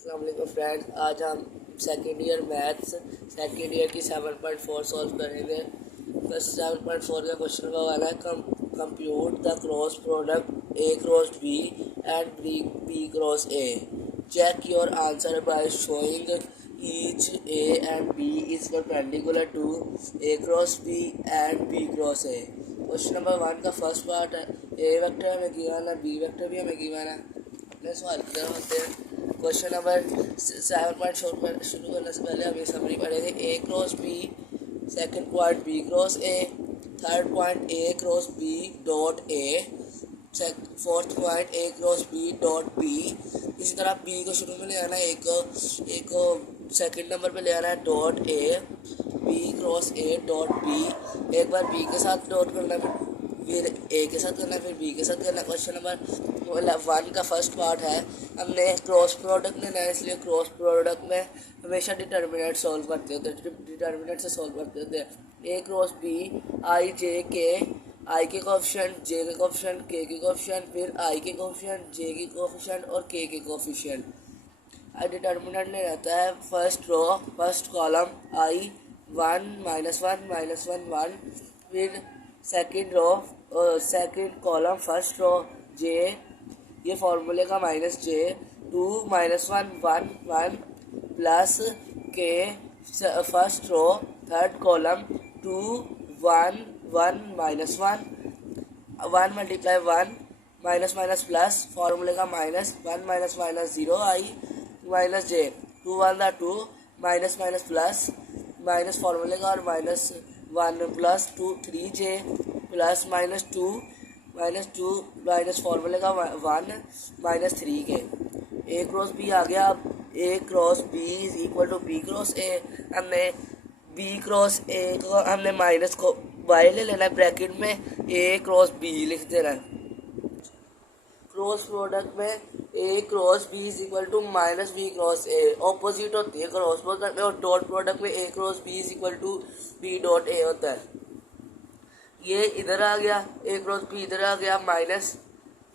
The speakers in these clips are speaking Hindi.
अस्सलाम वालेकुम फ्रेंड्स, आज हम second year maths second year की 7.4 सॉल्व करेंगे। बस 7.4 का क्वेश्चन का वाला है compute the cross product a cross B and b cross a. Check your answer by showing each a and b is perpendicular to A cross B and b cross a. Question number 1 का फर्स्ट पार्ट है, ए वेक्टर हमें गिवन है, बी वेक्टर भी हमें गिवन है। अपने सवाल की तरफ होते हैं। क्वेश्चन नंबर 7 शुरू करने से पहले हम ये समरी पढ़ेंगे। A cross B, second point B cross A, third point A cross B dot A, fourth point A cross B dot B. इसी तरह बी को शुरू में ले आना है, एक को सेकंड नंबर पे ले आना है dot a, b cross A dot b. एक बार बी के साथ डॉट करना है, फिर ए के साथ करना है, फिर बी के साथ करना है। क्वेश्चन नंबर 1 का फर्स्ट पार्ट है, हमने क्रॉस प्रोडक्ट लेना है, इसलिए क्रॉस प्रोडक्ट में हमेशा डिटर्मिनेंट सॉल्व करते होते हैं, डिटर्मिनेंट से सॉल्व करते होते हैं। A cross B, I J के, आई के कोएफिशिएंट, जे के कोएफिशिएंट, के के कोएफिशिएंट, फिर आई के कोएफिशिएंट, जे के कोएफिशिएंट और के कोएफिशिएंट। डिटर्मिनेंट में रहता है first row, first column I 1 -1 1, फिर second row, second column first row J, ये फॉर्मूले का -j 2 -1 1 1 plus K first row third column 2 1 1 -1 1 multiply 1 minus minus plus फॉर्मूले का -1 minus minus 0 I -j 2 1 2 minus minus plus minus फॉर्मूले का और -1 प्लस 2 3j प्लस -2 माइनस फॉर्मूले का 1 -3 के। ए क्रॉस बी आ गया। अब ए cross B is equal to B cross ए। हमने बी क्रॉस ए को हमने माइनस को बाहर ले लेना है, ब्रैकेट में ए क्रॉस बी लिख देना है। क्रॉस प्रोडक्ट में A cross B is equal to minus B cross A, opposite होती है क्रॉस प्रोडक्ट में। और डॉट प्रोडक्ट में A cross B is equal to B dot A होता है। ये इधर आ गया, ए क्रॉस बी इधर आ गया,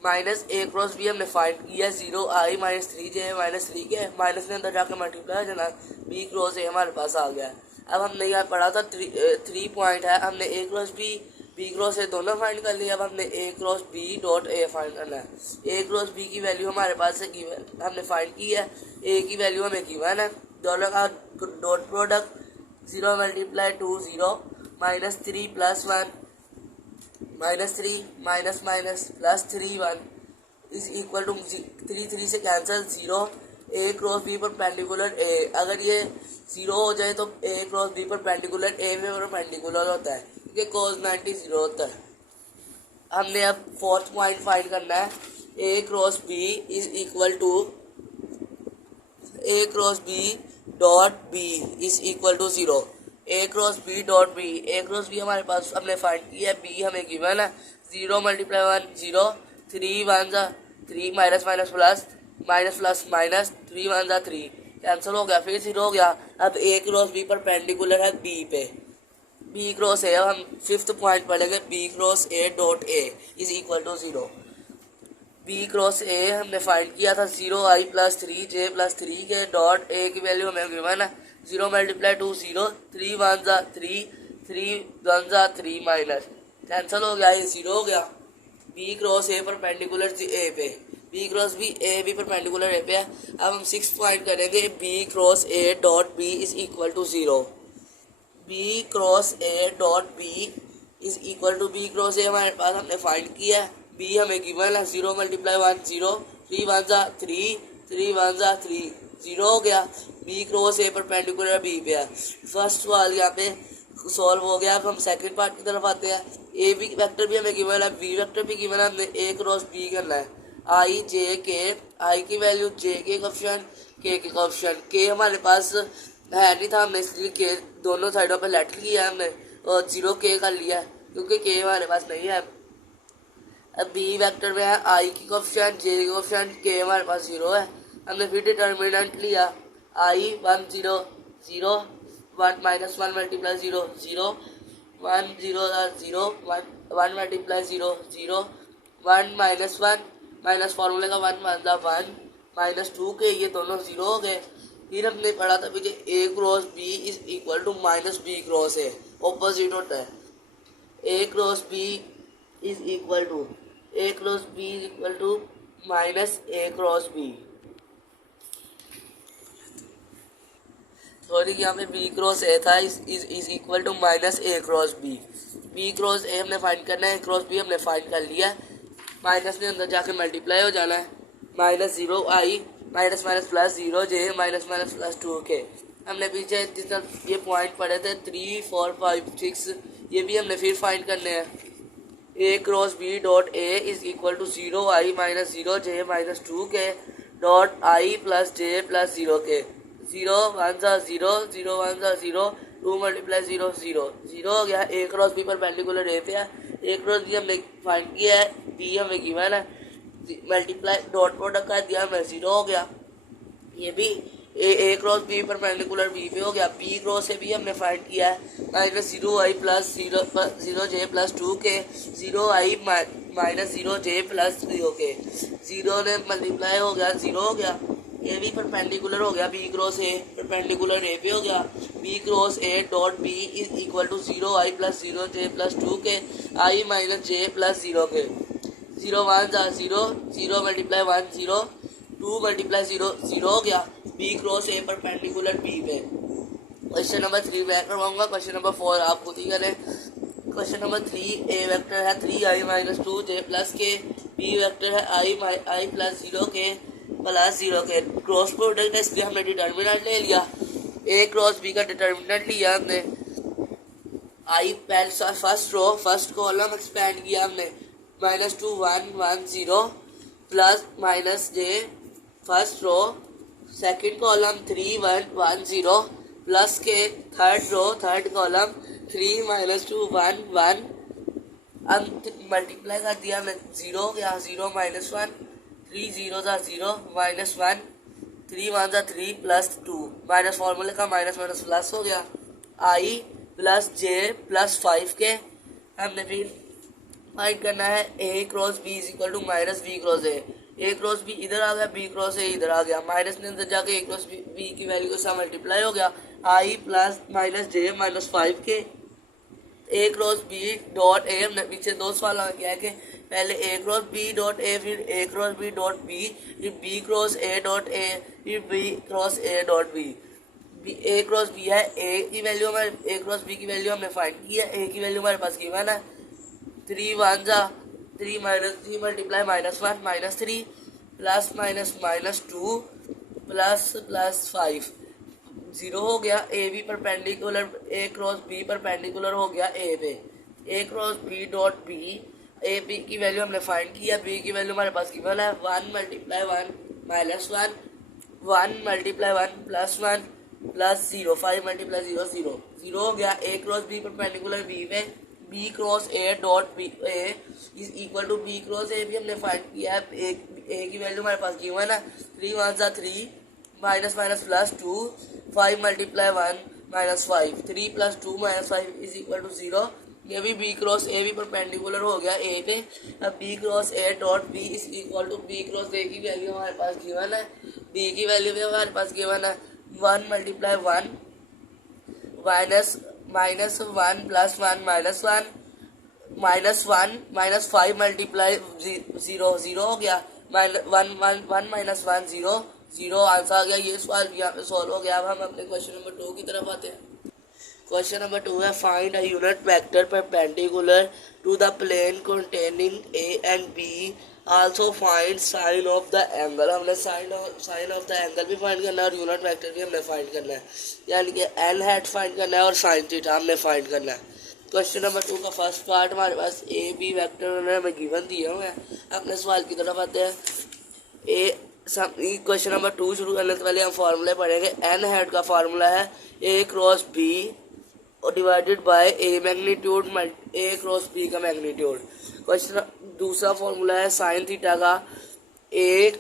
माइनस ए क्रॉस बी हमने फाइंड किया 0 आई -3j -3 के, माइनस में अंदर जाकर मल्टीप्लाई करना, बी क्रॉस ए हमारे पास आ गया। अब हमने यहाँ पढ़ा था 3 पॉइंट है, हमने A cross B cross A दोनों फाइंड कर लिया। अब हमने A cross B dot A find करना है। ए क्रॉस बी की वैल्यू हमारे पास है गिवन, हमने फाइंड की है। ए की वैल्यू हमें गिवन है। दोनों का dot product 0 × 2 0 -3 + 1 -3 minus minus plus 3 1 is equal to 3 3 से cancel 0। A cross B perpendicular a, अगर ये 0 हो जाए तो a cross B perpendicular a में परपेंडिकुलर होता है, क्योंकि cos 90 0 होता है। हमने अब फोर्थ पॉइंट फाइंड करना है। A cross B is equal to A cross B dot B is equal to 0। A cross B dot B, A cross B हमारे पास हमने फाइंड किया है, बी हमें गिवन है। 0 × 1 0, 3 1 3 minus minus plus minus plus minus 3 1 3 cancel हो गया, फिर 0 हो गया। अब ए क्रॉस बी परपेंडिकुलर है बी पे, बी क्रॉस ए। अब हम फिफ्थ पॉइंट पढ़ेंगे, b cross A dot A is equal to 0। B cross ए हमने फाइंड किया था 0 आई + 3j + 3 के, डॉट ए की वैल्यू हमें गिवन है 0 × 2 0, 3 1 3 3 1 3 माइनस कैंसिल हो गया, ये 0 हो गया। B cross a perpendicular a पे, बी क्रॉस बी ए भी परपेंडिकुलर ए पे है। अब हम 6 पॉइंट करेंगे, b cross A dot B is equal to 0। B cross A dot B is equal to B cross a हमारे पास हमने फाइंड किया है, बी हमें गिवन है 0 × 1 0, 3 1 3 3 1 3 0 हो गया। B cross a perpendicular b पे है। फर्स्ट सवाल यहाँ पे सॉल्व हो गया। अब हम सेकंड पार्ट की तरफ आते हैं। ए बी वेक्टर भी हमें गिवन है, बी वेक्टर भी गिवन है, हमने ए क्रॉस बी करना है। आई जे के, आई की वैल्यू जे के कोएफिशिएंट, के कोएफिशिएंट, के हमारे पास है नहीं था, हमने इसलिए के दोनों साइडों पे लेटर किया हमने और 0 के कर लिया क्योंकि के हमारे पास नहीं है। अब बी वेक्टर में है आई की कोएफिशिएंट, जे की कोएफिशिएंट, के हमारे पास 0 है। हमने फिर डिटर्मिनेंट लिया आई 1 0 0 1 -1 × 0 0 1 0 0 1 × 0 0 1 -1 माइनस फॉर्मूले का 1 1 1 -2 के, ये दोनों ज़ीरो हो गए। फिर हमने पढ़ा था पीछे A cross B is equal to minus B cross A, opposite होता है। A cross B is equal to minus A cross B. Sorry, यहाँ पे बी क्रॉस ए था, is equal to minus A cross B. B cross ए हमने फाइंड करना है, ए क्रॉस बी हमने फाइंड कर लिया। माइनस में अंदर जाके मल्टीप्लाई हो जाना है। -0i minus minus plus 0j minus minus plus 2k। हमने पीछे जितना ये पॉइंट पढ़े थे 3, 4, 5, 6, ये भी हमने फिर फाइंड करने हैं। A cross B dot A is equal to 0i minus 0j minus 2k dot I plus J plus 0k। 0 1 सा 0, 0 1 सा 0, 2 मल्टीप्लाई 0 0 0 हो गया। A cross B perpendicular a पे है। ए क्रॉस बी हमने फाइंड किया है, बी हमें गिवन है, मल्टीप्लाई डॉट प्रोडक्ट का दिया हमें 0 हो गया। ये भी ए क्रॉस बी परपेंडिकुलर बी पे हो गया। बी क्रॉस से भी हमने फाइंड किया है, -0i plus 0j plus 2k, 0i minus 0j plus 0k। 0 ने मल्टीप्लाई हो गया, 0 हो गया। ये भी परपेंडिकुलर हो गया, b cross a perpendicular a पे हो गया। B cross A dot B is equal to 0i plus 0j plus 2k, i minus j plus 0k। 0 1 सा 0, 0 मल्टीप्लाई 1 0, 2 मल्टीप्लाई 0 0 हो गया। B cross a perpendicular b पे। क्वेश्चन नंबर 3 मैं करवाऊंगा, क्वेश्चन नंबर 4 आप खुद ही करें। क्वेश्चन नंबर 3, ए वेक्टर है 3i minus 2j plus k, B vector है I plus 0k plus 0k। Cross product है, इसलिए हमने डिटर्मिनेंट ले लिया। ए क्रॉस बी का डिटर्मिनेंट लिया हमने। I first row first column expand किया हमने, -2 1 1 0 plus minus J first row, second column 3 1 1 0 plus K third row third column 3 -2 1 1। अब मल्टीप्लाई कर दिया हमने, 0 हो गया, 0 -1, 3 0 था 0 -1, 3 1 था 3 प्लस 2, माइनस फॉर्मूले का माइनस माइनस प्लस हो गया। आई प्लस जे प्लस 5 के हमने फिर फाइंड करना है A cross B is equal to minus B cross A cross B इधर आ गया, बी क्रॉस ए इधर आ गया। माइनस ने अंदर जाके ए क्रॉस बी की वैल्यू के साथ मल्टीप्लाई हो गया। I plus minus J minus 5 K A cross B dot A. हमने पीछे दो सवाल किया है कि पहले A cross B dot A, फिर A cross B dot B, फिर B cross A dot A, फिर B cross A dot B. A cross B है, ए की वैल्यू हमारे ए क्रॉस बी की वैल्यू हमने फाइंड की है। ए की वैल्यू हमारे पास गिवन है, 3 1 जा 3 minus 3 multiply -1 -3 plus minus -2 plus plus 5 0 हो गया। A B perpendicular A cross B perpendicular हो गया ए पे। A cross B dot B, A B की वैल्यू हमने फाइंड किया, बी की वैल्यू हमारे पास गिवन है, 1 multiply 1 -1, 1 multiply 1 plus 1 plus 0, 5 multiply 0 0 0 हो गया। A cross B perpendicular b पे, B cross A dot B a is equal to B cross a भी हमने फाइंड किया है। ए की वैल्यू हमारे पास गिवन है, 3 1 सा 3 minus minus plus 2, 5 multiply 1 -5, 3 plus 2 -5 is equal to 0। ये भी बी क्रॉस ए भी परपेंडिकुलर हो गया ए पे। अब B cross A dot B is equal to B cross A की वैल्यू हमारे पास गिवन है, बी की वैल्यू भी हमारे पास गिवन है, 1 मल्टीप्लाई 1 माइनस 1 प्लस 1 -1 -1 -5 मल्टीप्लाई 0 0 हो गया, 1 1 1 -1 0 0 आंसर आ गया। ये सवाल भी यहाँ पे सॉल्व हो गया। अब हम अपने क्वेश्चन नंबर 2 की तरफ आते हैं। क्वेश्चन नंबर 2 है, find a unit vector perpendicular to the plane containing A and B, also find sine of the angle. हमने साइन ऑफ द एंगल भी फाइंड करना है और यूनिट वेक्टर भी हमने फाइंड करना है, यानी कि एन हैट फाइंड करना है और साइन थीटा हमने फाइंड करना है। क्वेश्चन नंबर 2 का फर्स्ट पार्ट हमारे पास ए बी वेक्टर उन्होंने हमें गिवन दिया हुआ है। अपने सवाल की तरफ आते हैं। क्वेश्चन नंबर 2 शुरू करने से पहले हम फार्मूले पढ़ेंगे। एन हैट का फार्मूला है A cross B divided by A magnitude A cross B का मैग्नीट्यूड। क्वेश्चन दूसरा फार्मूला है साइन थीटा का ए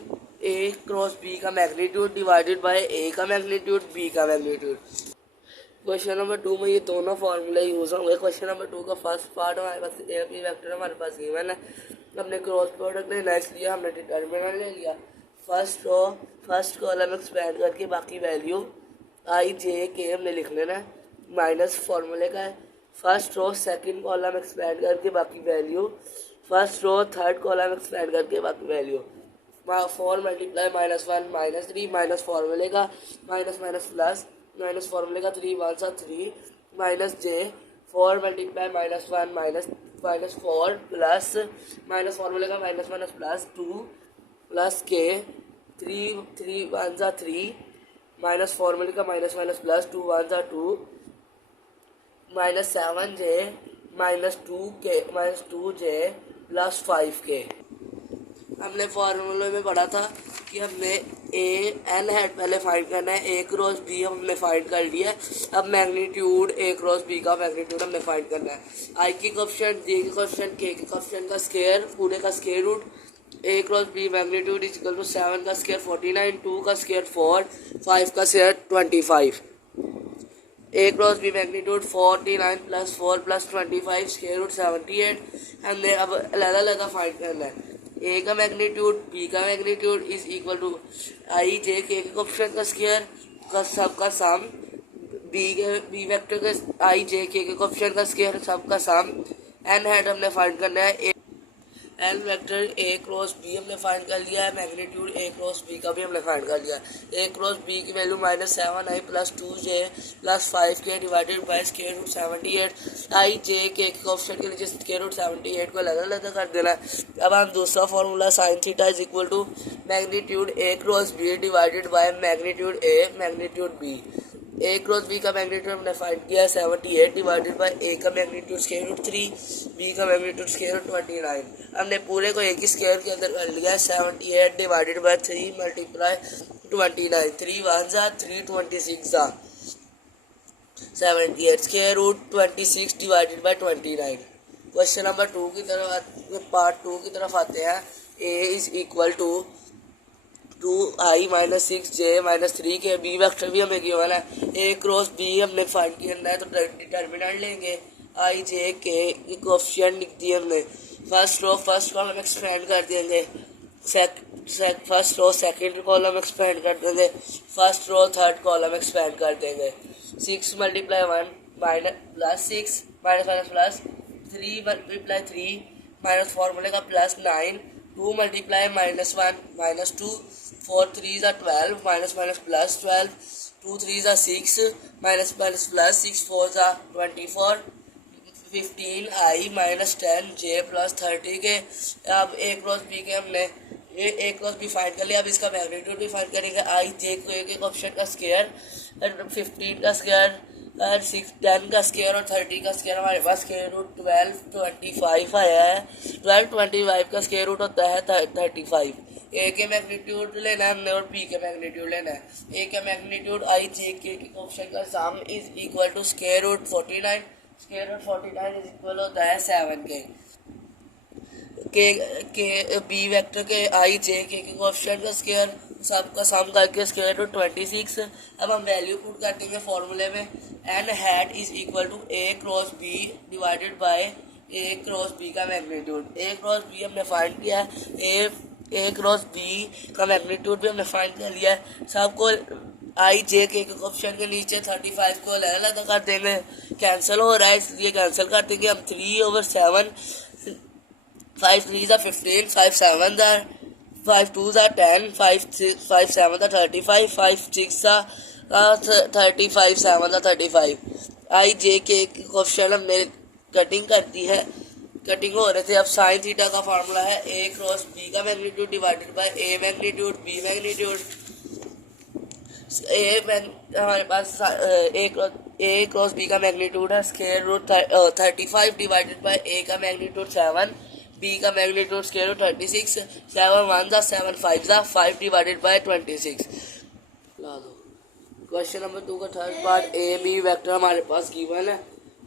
क्रॉस बी का मैग्नीट्यूड डिवाइडेड बाय ए का मैग्नीट्यूड बी का मैग्नीट्यूड। क्वेश्चन नंबर 2 में ये दोनों फार्मूले यूज होंगे। क्वेश्चन नंबर 2 का फर्स्ट पार्ट हमारे पास ए बी वेक्टर हमारे पास गिवन है, हमने क्रॉस प्रोडक्ट लेना है इसलिए हमने डिटर्मिनेंट ले लिया। फर्स्ट कॉलम एक्सपेंड करके बाकी वैल्यू आई जे के हमने लिख लेना है, माइनस फार्मूले का है। First row second column expand करके बाकी value, first row third column expand करके बाकी वैल्यू। 4 मल्टीप्लाई -1 -3 माइनस फार्मूले का माइनस माइनस प्लस, माइनस फार्मूले का 3 1 सा 3 माइनस जे, 4 मल्टीप्लाई -1 माइनस 4 प्लस माइनस फार्मूले का माइनस माइनस प्लस 2 प्लस के, 3 1 सा 3 माइनस फार्मूले का माइनस माइनस प्लस 2 1 सा 2 माइनस 7 जे माइनस 2 जे प्लस 5 के। हमने फार्मूले में पढ़ा था कि हमने एन हेड पहले फाइंड करना है, ए क्रॉस बी हमने फाइंड कर लिया है। अब मैग्नीट्यूड ए क्रॉस बी का मैग्नीट्यूड हमने फाइंड करना है। आई की कोएफिशिएंट, जे की कोएफिशिएंट, के की कोएफिशिएंट का स्क्वायर, पूरे का square root, A cross B magnitude is equal to 7 का स्क्वायर 49, 2 का स्क्वायर 4, 5 का square 25। A cross B magnitude 49 plus 4 plus 25 square root 78। हमने अब अलग अलग फाइंड करना है। ए का मैग्नीट्यूड, बी का magnitude is equal to I J के कोएफिशिएंट का स्क्वायर का सब का सम, बी वेक्टर के आई जे के कोएफिशिएंट का स्क्वायर सब का सम। एन हेड हमने फाइंड करना है, N vector A cross B हमने फाइंड कर लिया है, मैग्नीट्यूड ए क्रॉस बी का भी हमने फाइंड कर लिया है। ए क्रॉस बी की वैल्यू -7 आई प्लस 2 जे प्लस 5 के divided by square root 78। I J के कोएफिशिएंट के नीचे स्क्वायर रूट 78 को अलग अलग कर देना है। अब हम दूसरा formula sine theta is equal to magnitude A cross B divided by magnitude A magnitude B. A cross B का मैग्नीट्यूड हमने फाइंड किया है 78 डिवाइडेड बाय ए का मैग्नीट्यूड स्क्वायर रूट 3, बी का मैग्नीट्यूड स्क्वायर रूट 29। हमने पूरे को एक ही स्क्वायर के अंदर कर लिया है। 78 डिवाइडेड बाय 3 मल्टीप्लाई 29, 3 1 जा 3 26 जा 78 square root 26 divided by 29। Question number 2 की तरफ, पार्ट 2 की तरफ आते हैं। A is equal to 2i minus 6j minus 3 K, B vector भी हमें गिवन है। ए क्रॉस बी हमने फाइंड करना है तो डिटर्मिनेंट लेंगे, आई जे के कोएफिशिएंट लिख दिए हमने। First row first column expand कर देंगे, first row second column expand कर देंगे, first row third column expand कर देंगे। 6 multiply 1 minus plus 6 minus minus plus 3 multiply 3 minus फार्मूले का प्लस 9, 2 मल्टीप्लाई -1 माइनस 2, 4 3 जा 12 माइनस माइनस प्लस 12, 2 3 जा 6 माइनस माइनस प्लस 6 4 जा 24, 15 आई माइनस 10 जे प्लस 30 के। अब ए क्रॉस बी के हमने ए क्रॉस बी फाइंड कर लिया। अब इसका मैग्नीट्यूड भी फाइंड करेंगे। आई जे के ऑप्शन का स्क्वायर, 15 का स्क्वायर, 6 10 का स्क्वायर और 30 का स्क्वायर। हमारे पास स्क्वायर रूट 12 25 आया है। 12 25 का स्क्वायर रूट होता है 35। ए के मैग्नीट्यूड लेना है हमने और बी के मैग्नीट्यूड लेना है। ए के magnitude I J K option का sum is equal to square root 49, square root 49 is equal होता है 7 के बी वेक्टर के आई जे के ऑप्शन का स्क्वायर सबका सम करके स्क्वायर रूट 26। अब हम वैल्यू पुट कर देंगे फॉर्मूले में। N hat is equal to A cross B divided by A cross B का मैग्नीट्यूड। ए क्रॉस बी हमने फाइंड किया है, ए क्रॉस बी का मैग्नीट्यूड भी हमने फाइंड कर लिया है। सबको आई जे के ऑप्शन के नीचे 35 को अलग अलग कर देंगे, कैंसिल हो रहा है इसलिए कैंसिल कर देंगे हम। 3/7, 5 3 जा 15, 5 7 जा 5 2 जा 10, 5 7 जा 35, 5 6 जा 35, 7 जा 35। आई जे के ऑप्शन हमने कटिंग कर दी है, कटिंग हो रहे थे। अब साइन थीटा का फार्मूला है ए क्रॉस बी का magnitude divided by A magnitude B magnitude. हमारे पास ए क्रॉस बी का मैग्नीट्यूड है square root 35 divided by A का मैग्नीट्यूड 7, बी का मैग्नीट्यूड स्क्वायर रूट 36, 7 1 जा 7 5 जा 5 डिवाइडेड बाय 26। ला दो। क्वेश्चन नंबर 2 का third part, A B vector हमारे पास गिवन है।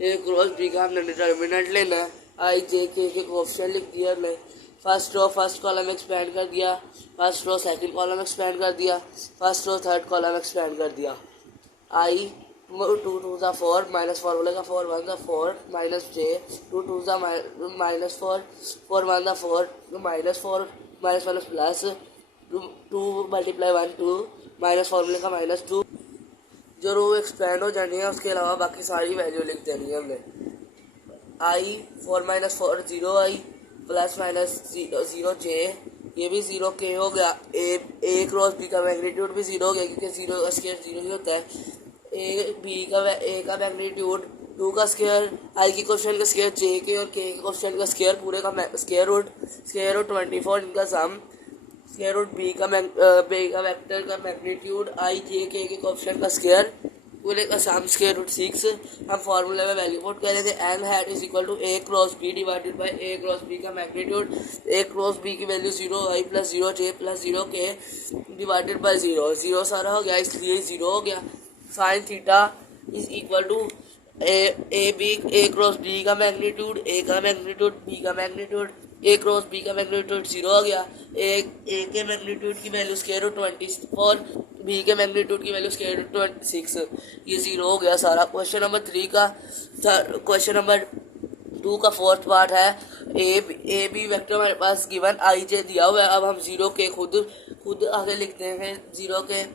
ए क्रॉस बी का हमने डिटर्मिनेंट लेना है। आई जे के ऑप्शन लिख दिया हमने। First row first column expand कर दिया, first row second column expand कर दिया, first row third column expand कर दिया। आई 2 2 जा 4 माइनस फार्मूले का 4 1 जा 4 माइनस जे 2 2 जा -4 4 1 जा 4 -4 minus minus plus two multiply 1 2 minus फॉर्मूले का -2 जो रो एक्सपेंड हो जानी है, उसके अलावा बाकी सारी वैल्यू लिख देनी है हमने। आई 4 - 4 0 आई प्लस माइनस 0 जे, ये भी 0 के हो गया। ए क्रॉस बी का मैग्नीट्यूड भी 0 हो गया क्योंकि 0 का स्क्वायर 0 ही होता है। ए का मैग्नीट्यूड 2 का स्क्वायर, आई की क्वेश्चन का स्क्वायर, जे के और के क्वेश्चन का स्क्वायर, पूरे का स्क्वायर रूट 24 इनका सम, स्क्वायर रूट बी का वेक्टर का मैग्नीट्यूड, आई जे के क्वेश्चन का स्क्वायर, पूरे का सम स्क्वायर रूट 6। हम फॉर्मूले में वैल्यू पुट करेंगे, N hat is equal to A cross B divided by A cross B का मैग्नीट्यूड। ए क्रॉस बी की value 0 I plus 0 J plus 0 K divided by 0 सारा हो गया, इसलिए 0 हो गया। Sine theta is equal to A cross B का मैग्नीट्यूड, ए का मैग्नीट्यूड, बी का मैग्नीट्यूड, ए क्रॉस बी का मैग्नीट्यूड 0 हो गया। ए के मैग्नीट्यूड की वैल्यू स्क्वायर रूट 24, बी के मैग्नीट्यूड की वैल्यू स्क्वायर रूट 26, ये 0 हो गया सारा। क्वेश्चन नंबर 3 का क्वेश्चन नंबर 2 का फोर्थ पार्ट है। ए बी वेक्टर हमारे पास गिवन आई जे दिया हुआ है। अब हम 0 के खुद आगे लिखते हैं। 0 के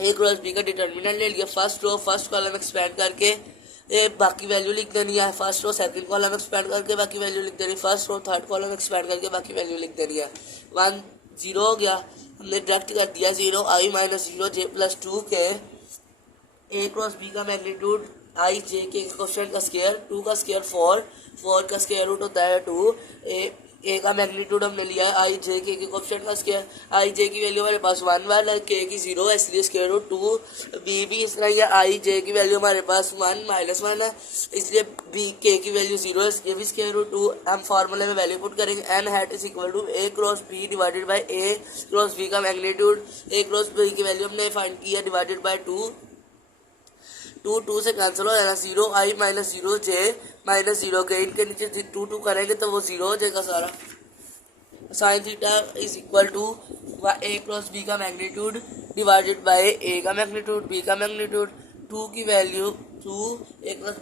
ए क्रॉस बी का डिटर्मिनेंट ले लिया, first row first column expand करके बाकी वैल्यू लिख देनी है। First row second column expand करके बाकी वैल्यू लिख देनी है। First row third column expand करके बाकी वैल्यू लिख देनी है। 1 0 हो गया, हमने डायरेक्ट कर दिया 0 आई माइनस 0 जे प्लस 2 के ए क्रॉस बी का मैग्नीट्यूड, आई जे के क्वेश्चन का स्क्वायर, 2 का स्क्वायर 4 का स्क्वायर रूट होता है 2। ए का मैग्नीट्यूड हमने लिया है आई जे के क्वेश्चन का स्क्वायर, आई जे की वैल्यू हमारे पास 1 है, के की 0 है इसलिए स्क्वायर रूट 2। बी भी इस तरह ही है, आई जे की वैल्यू हमारे पास 1 -1 है इसलिए बी के की वैल्यू 0 है, ये भी स्क्वायर रूट 2। हम फार्मूले में वैल्यू पुट करेंगे, N hat is equal to A cross B divided by A cross B का मैग्नीट्यूड। ए क्रॉस बी की वैल्यू हमने फाइंड की है डिवाइडेड बाई 2 से कैंसिल हो जाना। 0 आई माइनस 0 जे माइनस 0 के, इनके नीचे 2 करेंगे तो वो 0 हो जाएगा सारा। Sine theta is equal to A cross B का मैग्नीट्यूड डिवाइडेड बाय ए का मैग्नीट्यूड, बी का मैग्नीट्यूड, 2 की वैल्यू 2, ए क्रॉस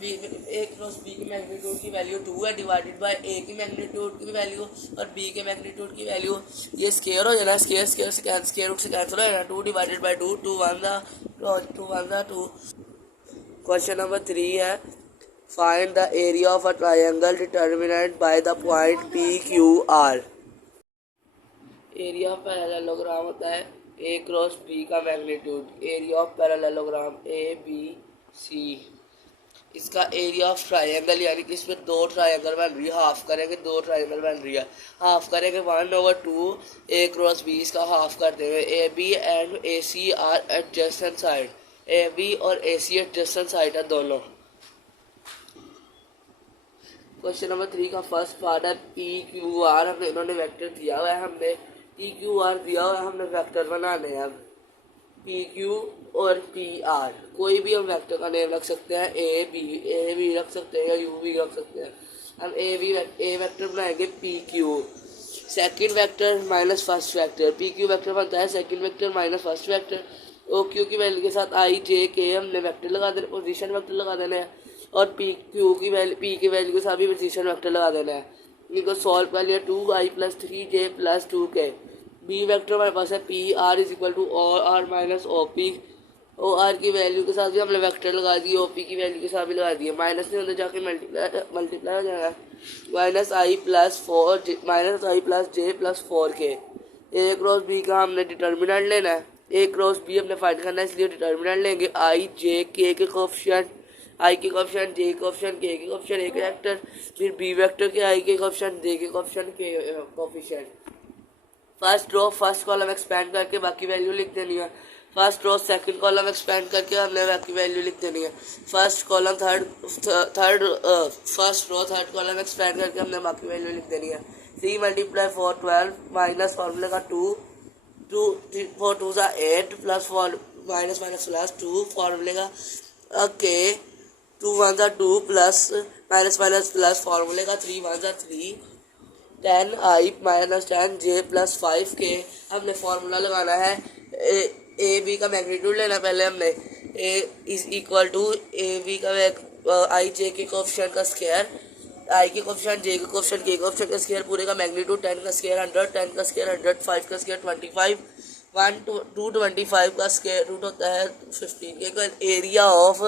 बी की मैग्नीट्यूड की वैल्यू 2 है डिवाइडेड बाय ए की मैग्नीट्यूड की वैल्यू और बी के मैग्नीट्यूड की वैल्यू। ये स्क्वायर हो जाना, स्क्वायर रूट से कैंसिल हो जाना। 2 डिवाइडेड बाय 2, 2 1 2। क्वेश्चन नंबर 3 है, find the area of a triangle determinant by the point P Q R. Area of parallelogram होता है ए क्रॉस बी का magnitude, area of parallelogram A B C. इसका एरिया ऑफ ट्रायंगल यानी कि इसमें 2 ट्रायंगल बन रही है, हाफ करेंगे 2 ट्रायंगल बन रही है, हाफ करेंगे 1/2 ए क्रॉस बी, इसका हाफ कर देंगे। A B and A C are adjacent side, A B और ए सी एडजेसेंट साइड है दोनों। क्वेश्चन नंबर 3 का फर्स्ट पार्ट है पी क्यू आर, हमने इन्होंने वेक्टर दिया हुआ है, हमने पी क्यू आर दिया हुआ है, हमने वेक्टर बनाने हैं। अब पी क्यू और पी आर कोई भी हम वेक्टर का नेम रख सकते हैं, ए बी रख सकते हैं या यू भी रख सकते हैं। हम ए वेक्टर बनाएंगे P Q, second vector minus first vector, P Q vector बनता है second vector minus first vector. O Q की वैल्यू के साथ आई जे के हमने वेक्टर लगा देना, पोजीशन वेक्टर लगा देना है, और पी क्यू की वैल्यू पी की वैल्यू के साथ भी पोजीशन वेक्टर लगा देना है। इनको सॉल्व कर लिया, 2 आई प्लस 3 जे प्लस 2 के। बी वेक्टर हमारे पास है P R is equal to R minus O P, O R की वैल्यू के साथ भी हमने वेक्टर लगा दिए, ओ पी की वैल्यू के साथ भी लगा दिए, माइनस में अंदर जाके मल्टीप्लाई हो जाएगा, minus I plus J plus 4 के। ए क्रॉस बी का हमने डिटर्मिनेंट लेना है, ए क्रॉस बी हमने फाइंड करना है इसलिए डिटर्मिनेंट लेंगे। आई जे के कोएफिशिएंट, आई के कोएफिशिएंट, जे के कोएफिशिएंट, के कोएफिशिएंट, एक वेक्टर, फिर बी वेक्टर के आई के कोएफिशिएंट, जे के कोएफिशिएंट, के coefficient. First row first column expand करके बाकी वैल्यू लिख देनी है, first row second column expand करके हमने बाकी वैल्यू लिख देनी है। First column first row third column expand करके हमने बाकी वैल्यू लिख देनी है। 3 × 4 12 माइनस फॉर्मूले का 2 4 2 8 प्लस 4 माइनस प्लस 2 फॉर्मूले का के 2 1 2 प्लस माइनस प्लस फॉर्मूले का 3 1 3 10 आई माइनस 10 जे प्लस 5 के। हमने फार्मूला लगाना है, ए बी का मैग्नीट्यूड लेना पहले हमने, A is equal to A B का आई जे के कोएफिशिएंट का स्क्वायर, आई के कोएफिशिएंट, जे के कोएफिशिएंट, के कोएफिशिएंट का स्क्वायर, पूरे का मैग्नीट्यूड 10 का स्क्वायर 100, 10 का स्क्वायर 100, 5 का स्क्वायर 25, 225 का स्क्वायर रूट होता है 15 के। एरिया ऑफ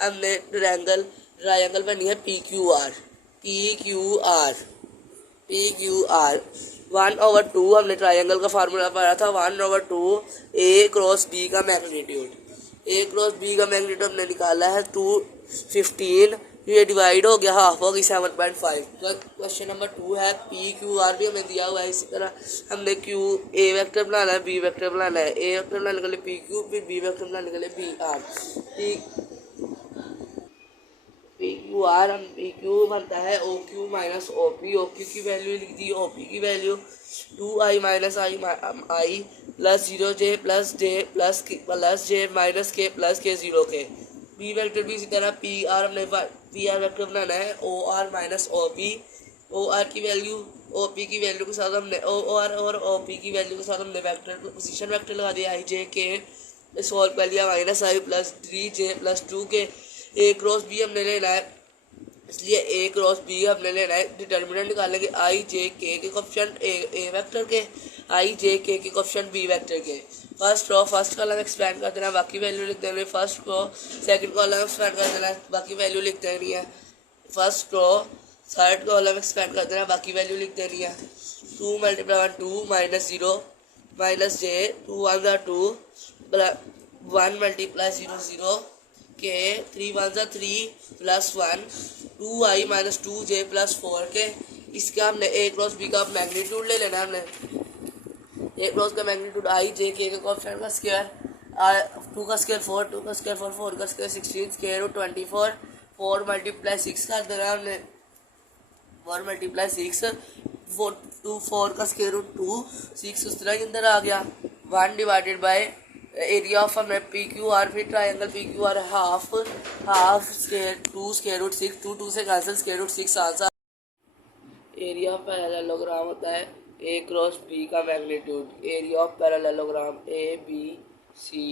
हमने ट्रायंगल बनी है पी क्यू आर 1/2 हमने ट्रायंगल का फार्मूला पढ़ा था 1/2 ए क्रॉस बी का मैग्नीट्यूड हमने निकाला है 215। ये डिवाइड हो गया, हाफ होगी 7.5। क्वेश्चन नंबर 2 है पी क्यू आर भी हमें दिया हुआ है। इसी तरह हमने ए वेक्टर बनाना है, बी वेक्टर बनाना है। ए वेक्टर बनाने के लिए पी क्यू, फिर बी वेक्टर बनाने के लिए B R. P Q R हम पी क्यू बनता है O Q minus O P. O Q की वैल्यू लिख दी, ओ पी की value 2i minus I plus 0j plus J minus K plus K 0k। B vector भी इसी तरह पी आर हमने पी आर वेक्टर बनाना है O R minus O P. O R की वैल्यू ओ पी की वैल्यू के साथ हमने ओ आर और ओ पी की वैल्यू के साथ हमने वेक्टर पोजीशन वेक्टर लगा दिया आई जे के सॉल्व कर लिया minus I plus 3j plus 2k। A cross B हमने लेना है, इसलिए ए क्रॉस बी हमने लेना है। डिटर्मिनेंट निकालेंगे आई जे के कोएफिशिएंट ए वेक्टर के, आई जे के कोएफिशिएंट बी वेक्टर के। First row first column expand कर देना, बाकी वैल्यू लिख देनी है। First row second column expand कर देना, बाकी वैल्यू लिख देनी है। First row third column expand कर देना, बाकी वैल्यू लिख देनी है। 2 × 2 माइनस 0 माइनस जे 2 1 2 1 × 0 के 3 1 3 plus 1 2i minus 2j plus 4k। इसका हमने ए क्रॉस बी का मैग्नीट्यूड ले लेना है। हमने ए क्रॉस का मैग्नीट्यूड आई जे के कोएफिशिएंट का स्क्वायर 2 का स्क्वायर 4 2 का स्क्वायर 4 4 का स्क्वायर 16 स्क्वायर रूट 24 4 × 6 कर देना है हमने 4 × 6 4 का स्क्वायर रूट 2 6 उस तरह के अंदर आ गया 1 डिवाइडेड बाय एरिया ऑफ हमें पी क्यू आर। फिर triangle P Q R half square 2 square root 6 2 से cancel square root 6 answer. Area of parallelogram होता है ए क्रॉस बी का magnitude. Area of parallelogram A B C.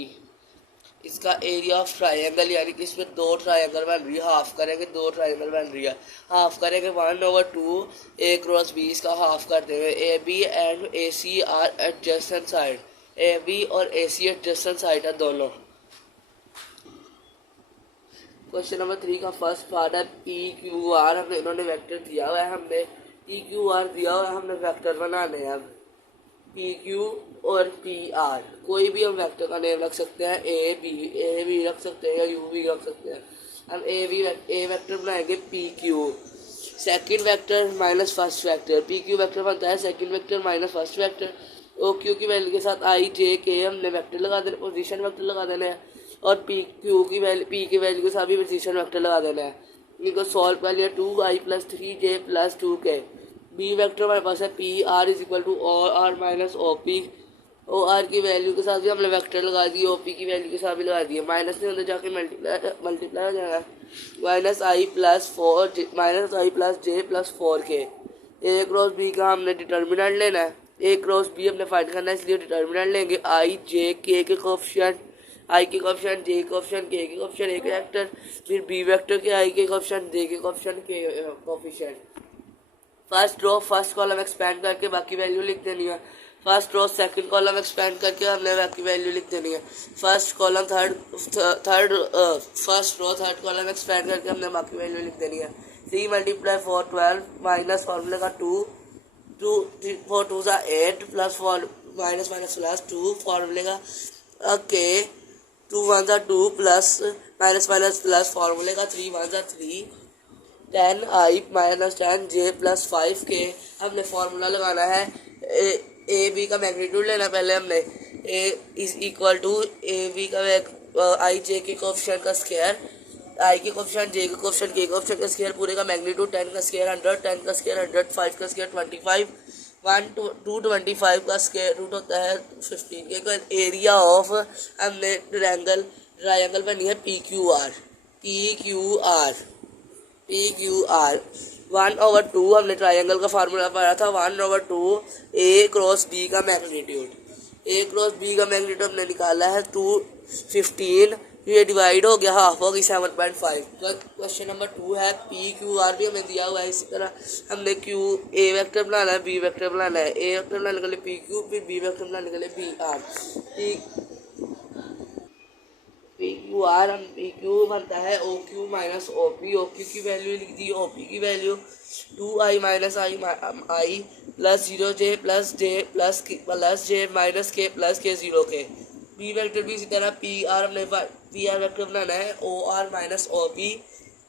इसका एरिया ऑफ ट्रायंगल यानी कि इसमें 2 ट्रायंगल बन रही है, हाफ करेंगे 2 ट्रायंगल बन रही है, हाफ करेंगे 1/2 ए क्रॉस बी। इसका हाफ कर देंगे। A B and A C are adjacent side, A B और ए सी एडजेसेंट साइड है दोनों। क्वेश्चन नंबर 3 का फर्स्ट पार्ट है पी क्यू आर। हमने इन्होंने वेक्टर दिया हुआ है, हमने पी क्यू आर दिया हुआ है, हमने वेक्टर बनाने हैं। अब पी क्यू और पी आर कोई भी हम वेक्टर का नेम रख सकते हैं, ए बी रख सकते हैं या यू भी रख सकते हैं। हम ए वेक्टर बनाएंगे P Q. Second vector minus first vector, P Q vector बनता है second vector minus first vector. O Q की वैल्यू के साथ आई जे के हमने वेक्टर लगा देना, पोजीशन वेक्टर लगा देना है। और पी क्यू की वैल्यू पी की वैल्यू के साथ भी पोजीशन वेक्टर लगा देना है। इनको सॉल्व कर लिया 2i plus 3j plus 2k। B vector हमारे पास है P R is equal to O R minus O P. O R की वैल्यू के साथ भी हमने वेक्टर लगा दिए, ओ पी की वैल्यू के साथ भी लगा दिए। माइनस में अंदर जाके मल्टीप्लाई हो जाएगा minus I plus J plus 4k। A cross B का हमने डिटर्मिनेंट लेना है, ए क्रॉस बी हमने फाइंड करना है, इसलिए डिटर्मिनेंट लेंगे आई जे के कोएफिशिएंट, आई के कोएफिशिएंट जे के कोएफिशिएंट के कोएफिशिएंट एक वेक्टर, फिर बी वेक्टर के आई के कोएफिशिएंट जे के कोएफिशिएंट के coefficient. First row first column expand करके बाकी वैल्यू लिख देनी है। First row second column expand करके हमने बाकी वैल्यू लिख देनी है। First column first row third column expand करके हमने बाकी वैल्यू लिख देनी है। 3 × 4 12 माइनस फॉर्मूले का 2 4 2 8 प्लस 4 माइनस प्लस 2 फॉर्मूले का के 2 1 2 प्लस माइनस प्लस फॉर्मूले का 3 1 3 10i minus 10j plus 5k। हमने फार्मूला लगाना है, ए बी का मैग्नीट्यूड लेना पहले हमने। A is equal to A B का आई जे के कोएफिशिएंट का स्क्वायर, आई के कोएफिशिएंट जे के कोएफिशिएंट के कोएफिशिएंट का स्क्वायर, पूरे का मैग्नीट्यूड 10 का स्क्वायर 100 10 का स्क्वायर 100 5 का स्क्वायर 25 225 का स्क्वायर रूट होता है 15 के। एरिया ऑफ हमने ट्रायंगल बनी है पी क्यू आर 1/2 हमने ट्रायंगल का फार्मूला पढ़ा था 1/2 ए क्रॉस बी का मैग्नीट्यूड। ए क्रॉस बी का मैग्नीट्यूड हमने निकाला है 215। ये डिवाइड हो गया, हाफ हो गई 7.5। क्वेश्चन नंबर 2 है पी क्यू आर भी हमें दिया हुआ है। इसी तरह हमने क्यू ए वेक्टर बनाना है, बी वेक्टर बनाना है। ए वेक्टर बनाने के लिए पी क्यू, फिर बी वेक्टर बनाने के लिए B R. P Q R, हम पी क्यू बनता है O Q minus O P. O Q की वैल्यू लिख दी, ओ पी की value 2i minus I plus 0j plus J minus K plus K 0k। B vector भी इसी तरह पी आर, हमने पी आर वेक्टर बनाना है O R minus O P.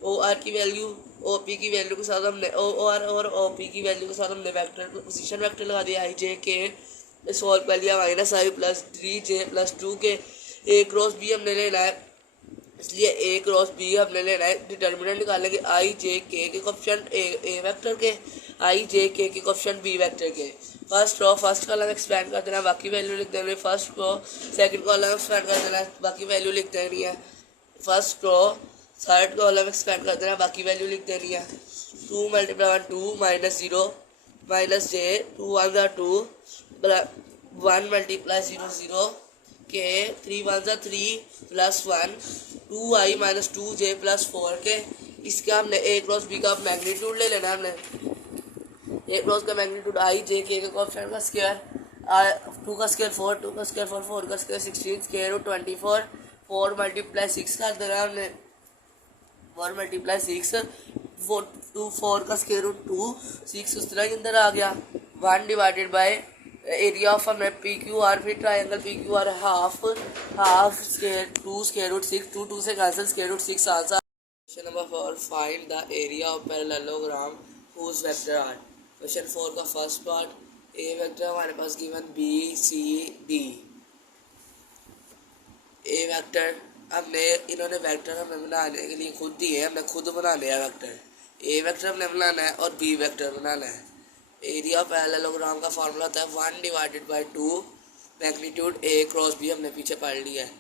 O R की वैल्यू ओ पी की वैल्यू के साथ हमने ओ आर और ओ पी की वैल्यू के साथ हमने वेक्टर पोजीशन वेक्टर लगा दिया आई जे के, सॉल्व कर लिया minus I plus 3j plus 2k। A cross B हमने लेना है, इसलिए ए क्रॉस बी हमने लेना है। डिटर्मिनेंट निकालेंगे आई जे के कोएफिशिएंट ए वेक्टर के, आई जे के कोएफिशिएंट बी वेक्टर के। First row first column expand कर देना, बाकी वैल्यू लिख देंगे। First row second column expand कर देना, बाकी वैल्यू लिख देनी है। First row third column expand कर देना, बाकी वैल्यू लिख देनी है। 2 multiply 2 minus 0 minus J 2 1 2 1 multiply 0 0 के 3 1 3 plus 1 2i minus 2j plus 4k। इसका हमने ए क्रॉस बी का मैग्नीट्यूड ले लेना। हमने ए क्रॉस का मैग्नीट्यूड आई जे के कोएफिशिएंट का स्क्वायर 2 का स्क्वायर 4, 2 का स्क्वायर 4, 4 का स्क्वायर 16, स्क्वायर रूट 24, 4 मल्टीप्लाई 6 कर देना हमने। 4 मल्टीप्लाई 6 4 का स्क्वायर रूट 2, 6 उस तरह के अंदर आ गया। 1 डिवाइडेड बाय एरिया ऑफ हमने पी क्यू आर, फिर triangle P Q R half square 2 square root 6, 2 2 से cancel square root 6 answer. Question number 4 find the area of parallelogram whose vector are. Question 4 का फर्स्ट पार्ट ए वेक्टर हमारे पास given B C D. A vector हमने इन्होंने वेक्टर हमें बनाने के लिए खुद दिए, हमने खुद बना लिया वेक्टर। ए वेक्टर हमने बनाना है और बी वेक्टर बनाना है। एरिया पैरेललोग्राम का फॉर्मूला होता है 1 divided by 2 magnitude A cross B, हमने पीछे पढ़ लिया है।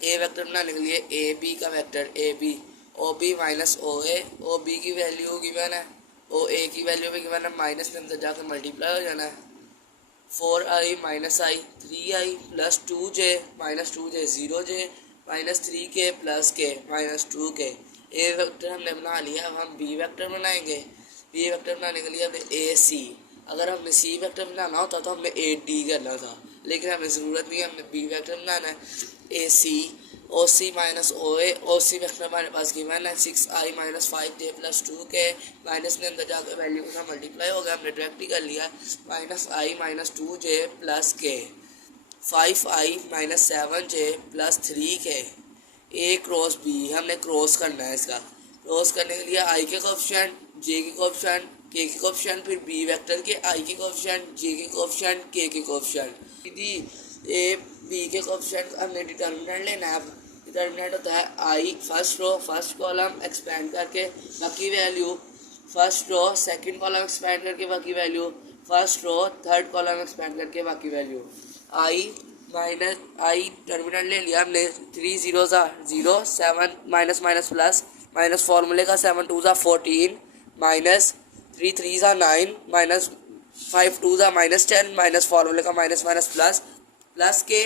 ए वेक्टर बनाने के लिए ए बी का vector A B O B minus O B की वैल्यू गिवन है, ओ ए की वैल्यू भी गिवन है, माइनस में अंदर जाकर मल्टीप्लाई हो जाना है। 4i माइनस आई 3i plus 2j minus 2j 0j minus 3k plus k minus 2k। ए वेक्टर हमने बना लिया। अब हम बी वेक्टर बनाएंगे। बी वेक्टर बनाने के लिए हमने ए सी, अगर हमने सी वेक्टर बनाना होता तो हमने ए डी करना था, लेकिन हमें ज़रूरत नहीं है, हमने बी वेक्टर बनाना है। ए सी ओ सी माइनस ओ सी वेक्टर हमारे पास गिवन है 6i minus 5j plus 2k। Minus में अंदर जाकर वैल्यू के साथ मल्टीप्लाई हो गया, हमने डायरेक्ट ही कर लिया minus I minus 2j plus k 5i minus 7j plus 3k। A cross B हमने क्रॉस करना है। इसका क्रॉस करने के लिए आई के कोएफिशिएंट, जे के कोएफिशिएंट, के कोएफिशिएंट, फिर बी वेक्टर के आई के कोएफिशिएंट, जे के कोएफिशिएंट, के कोएफिशिएंट। यदि ए बी के कोएफिशिएंट हमने डिटर्मिनेंट लेना है। डिटर्मिनेंट होता है I first row first column expand करके बाकी value, first row second column expand करके बाकी value, first row third column expand करके बाकी वैल्यू। आई माइनस आई टर्मिनेंट ले लिया हमने, 3 0 0 7 माइनस माइनस प्लस माइनस फार्मूले का 7 2 14 माइनस 3 3 9 माइनस 5 2 माइनस 10 माइनस फार्मूले का माइनस माइनस प्लस प्लस के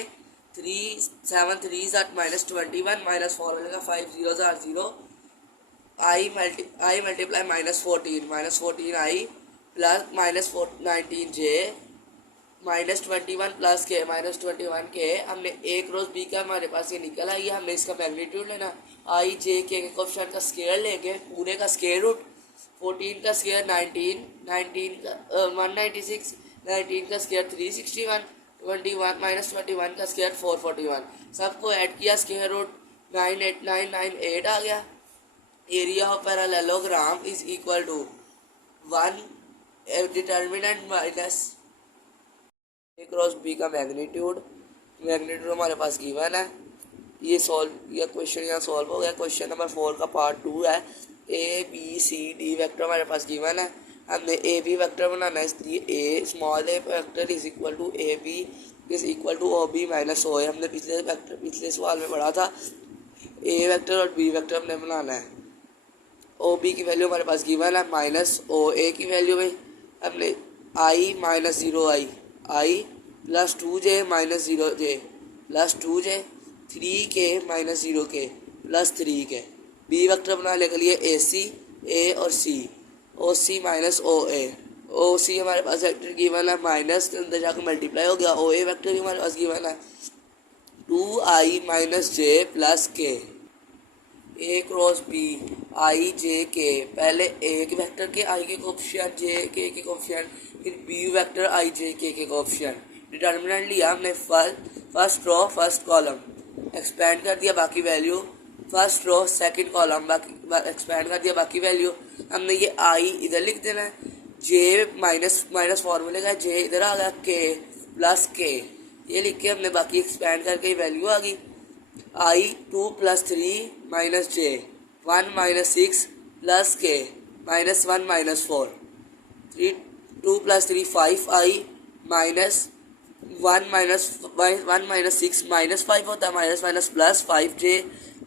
3 7 3 माइनस 21 माइनस फार्मूले का 5 0 0 आई मल्टीप्लाई माइनस 14 आई प्लस माइनस 19 जे माइनस 21 प्लस के माइनस 21 के। हमने ए क्रॉस बी का हमारे पास ये निकल आई है, हमने इसका मैग्नीट्यूड लेना। आई जे के कोएफिशिएंट का स्क्वायर लेंगे, पूरे का स्क्वायर रूट 14 का स्क्वायर 19 का 196, 19 का स्क्वायर 361, 21 माइनस 21 का स्क्वायर 441। सबको ऐड किया, स्क्वायर रूट 98998 आ गया। Area of parallelogram is equal to 1 determinant minus A cross B का मैग्नीट्यूड हमारे पास गिवन है। ये क्वेश्चन यहाँ सॉल्व हो गया। क्वेश्चन नंबर 4 का पार्ट 2 है। A B C D vector हमारे पास गिवन है, हमने ए बी वेक्टर बनाना है, इसलिए A small A vector is equal to A B is equal to O B minus O A. हमने पिछले सवाल में पढ़ा था। ए वेक्टर और बी वेक्टर हमने बनाना है। ओ बी की वैल्यू हमारे पास गिवन है, माइनस ओ ए की वैल्यू में हमने I minus 0 I plus 2j minus 0j plus 2j 3k minus 0k plus 3k। B vector बनाने के लिए ए सी ए और सी, ओ सी माइनस ओ ए। ओ सी हमारे पास वेक्टर गिवन है माइनस के अंदर जाकर मल्टीप्लाई हो गया। ओ ए वेक्टर भी हमारे पास गिवन है 2i माइनस जे प्लस के। A cross B I J के, पहले ए के वेक्टर के आई के कोफिशिएंट, जे के कोफिशिएंट, फिर B vector I J K coefficient. Determinant लिया हमने first row first column, expand कर दिया बाकी value, first row second column expand कर दिया बाकी वैल्यू। हमने ये आई इधर लिख देना है, जे माइनस फॉर्मूले का जे इधर आ गया, के प्लस के ये लिख के हमने बाकी एक्सपेंड करके वैल्यू आ गई। आई 2 प्लस 3 माइनस जे 1 माइनस 6 प्लस के माइनस 1 माइनस 4 2 प्लस 3 5 आई माइनस 1 माइनस 6 माइनस 5 होता है, minus minus plus 5 J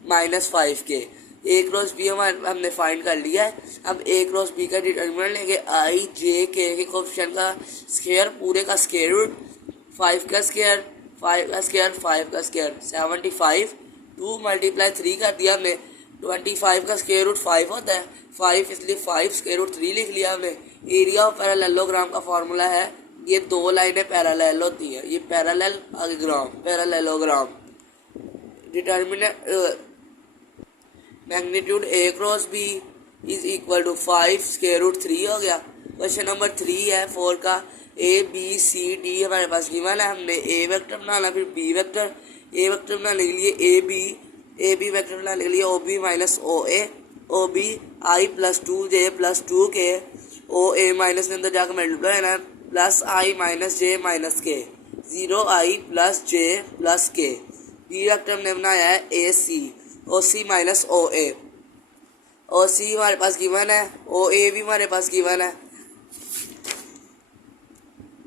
minus 5 K. A cross B हमने फाइंड कर लिया है। अब ए क्रॉस बी का डिटर्मिनेंट लेंगे, आई जे के कोफिशिएंट का स्क्वायर पूरे का स्क्वायर रूट, 5 का स्क्वायर 5 का स्क्वायर 5 का स्क्वायर 75। 2 मल्टीप्लाई 3 कर दिया हमने, 25 का स्क्वायर रूट 5 होता है, 5 इसलिए 5 स्क्वायर रूट 3 लिख लिया हमने। एरिया ऑफ पैरेललोग्राम का फॉर्मूला है, ये दो लाइनें पैरेलल होती है, ये parallelogram parallelogram. Determinant magnitude A cross B is equal to 5 square root 3 हो गया। क्वेश्चन नंबर 3 है 4 का, ए बी सी डी हमारे पास गिवन है। हमने ए वेक्टर बनाना, फिर बी वेक्टर, ए वेक्टर बनाने के लिए ए बी वेक्टर बनाने के लिए O B minus O B I plus 2 J plus 2 K, O A minus के अंदर जाकर मल्टीप्लाई है ना, प्लस आई माइनस जे माइनस के, 0 आई प्लस जे प्लस के। बी वेक्टर हमने बनाया है ए सी, ओ सी माइनस ओ ए, ओ सी हमारे पास गिवन है, ओ ए भी हमारे पास गिवन है,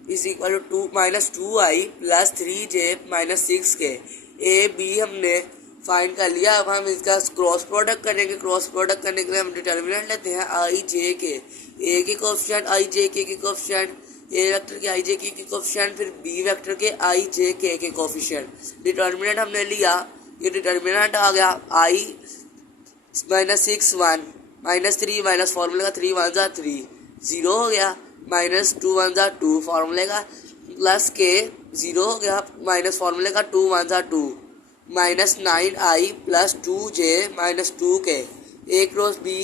is equal to minus 2 I plus 3 J minus 6 K. A B हमने फाइंड कर लिया। अब हम इसका क्रॉस प्रोडक्ट करेंगे। क्रॉस प्रोडक्ट करने के लिए हम डिटर्मिनेंट लेते हैं आई जे के, ए के कोफिशिएंट आई जे के कोफिशिएंट, ए वेक्टर के आई जे के कोफिशिएंट, फिर बी वेक्टर के I J K coefficient. Determinant हमने लिया, ये डिटर्मिनेंट आ गया आई माइनस 6 1 माइनस 3 माइनस फॉर्मूले का 3 1 जा 3 0 हो गया, माइनस 2 1 जा 2 फॉर्मूले का, प्लस के 0 हो गया, माइनस फॉर्मूले का 2 1 जा 2, माइनस 9 आई प्लस 2 जे माइनस 2 के। ए क्रॉस बी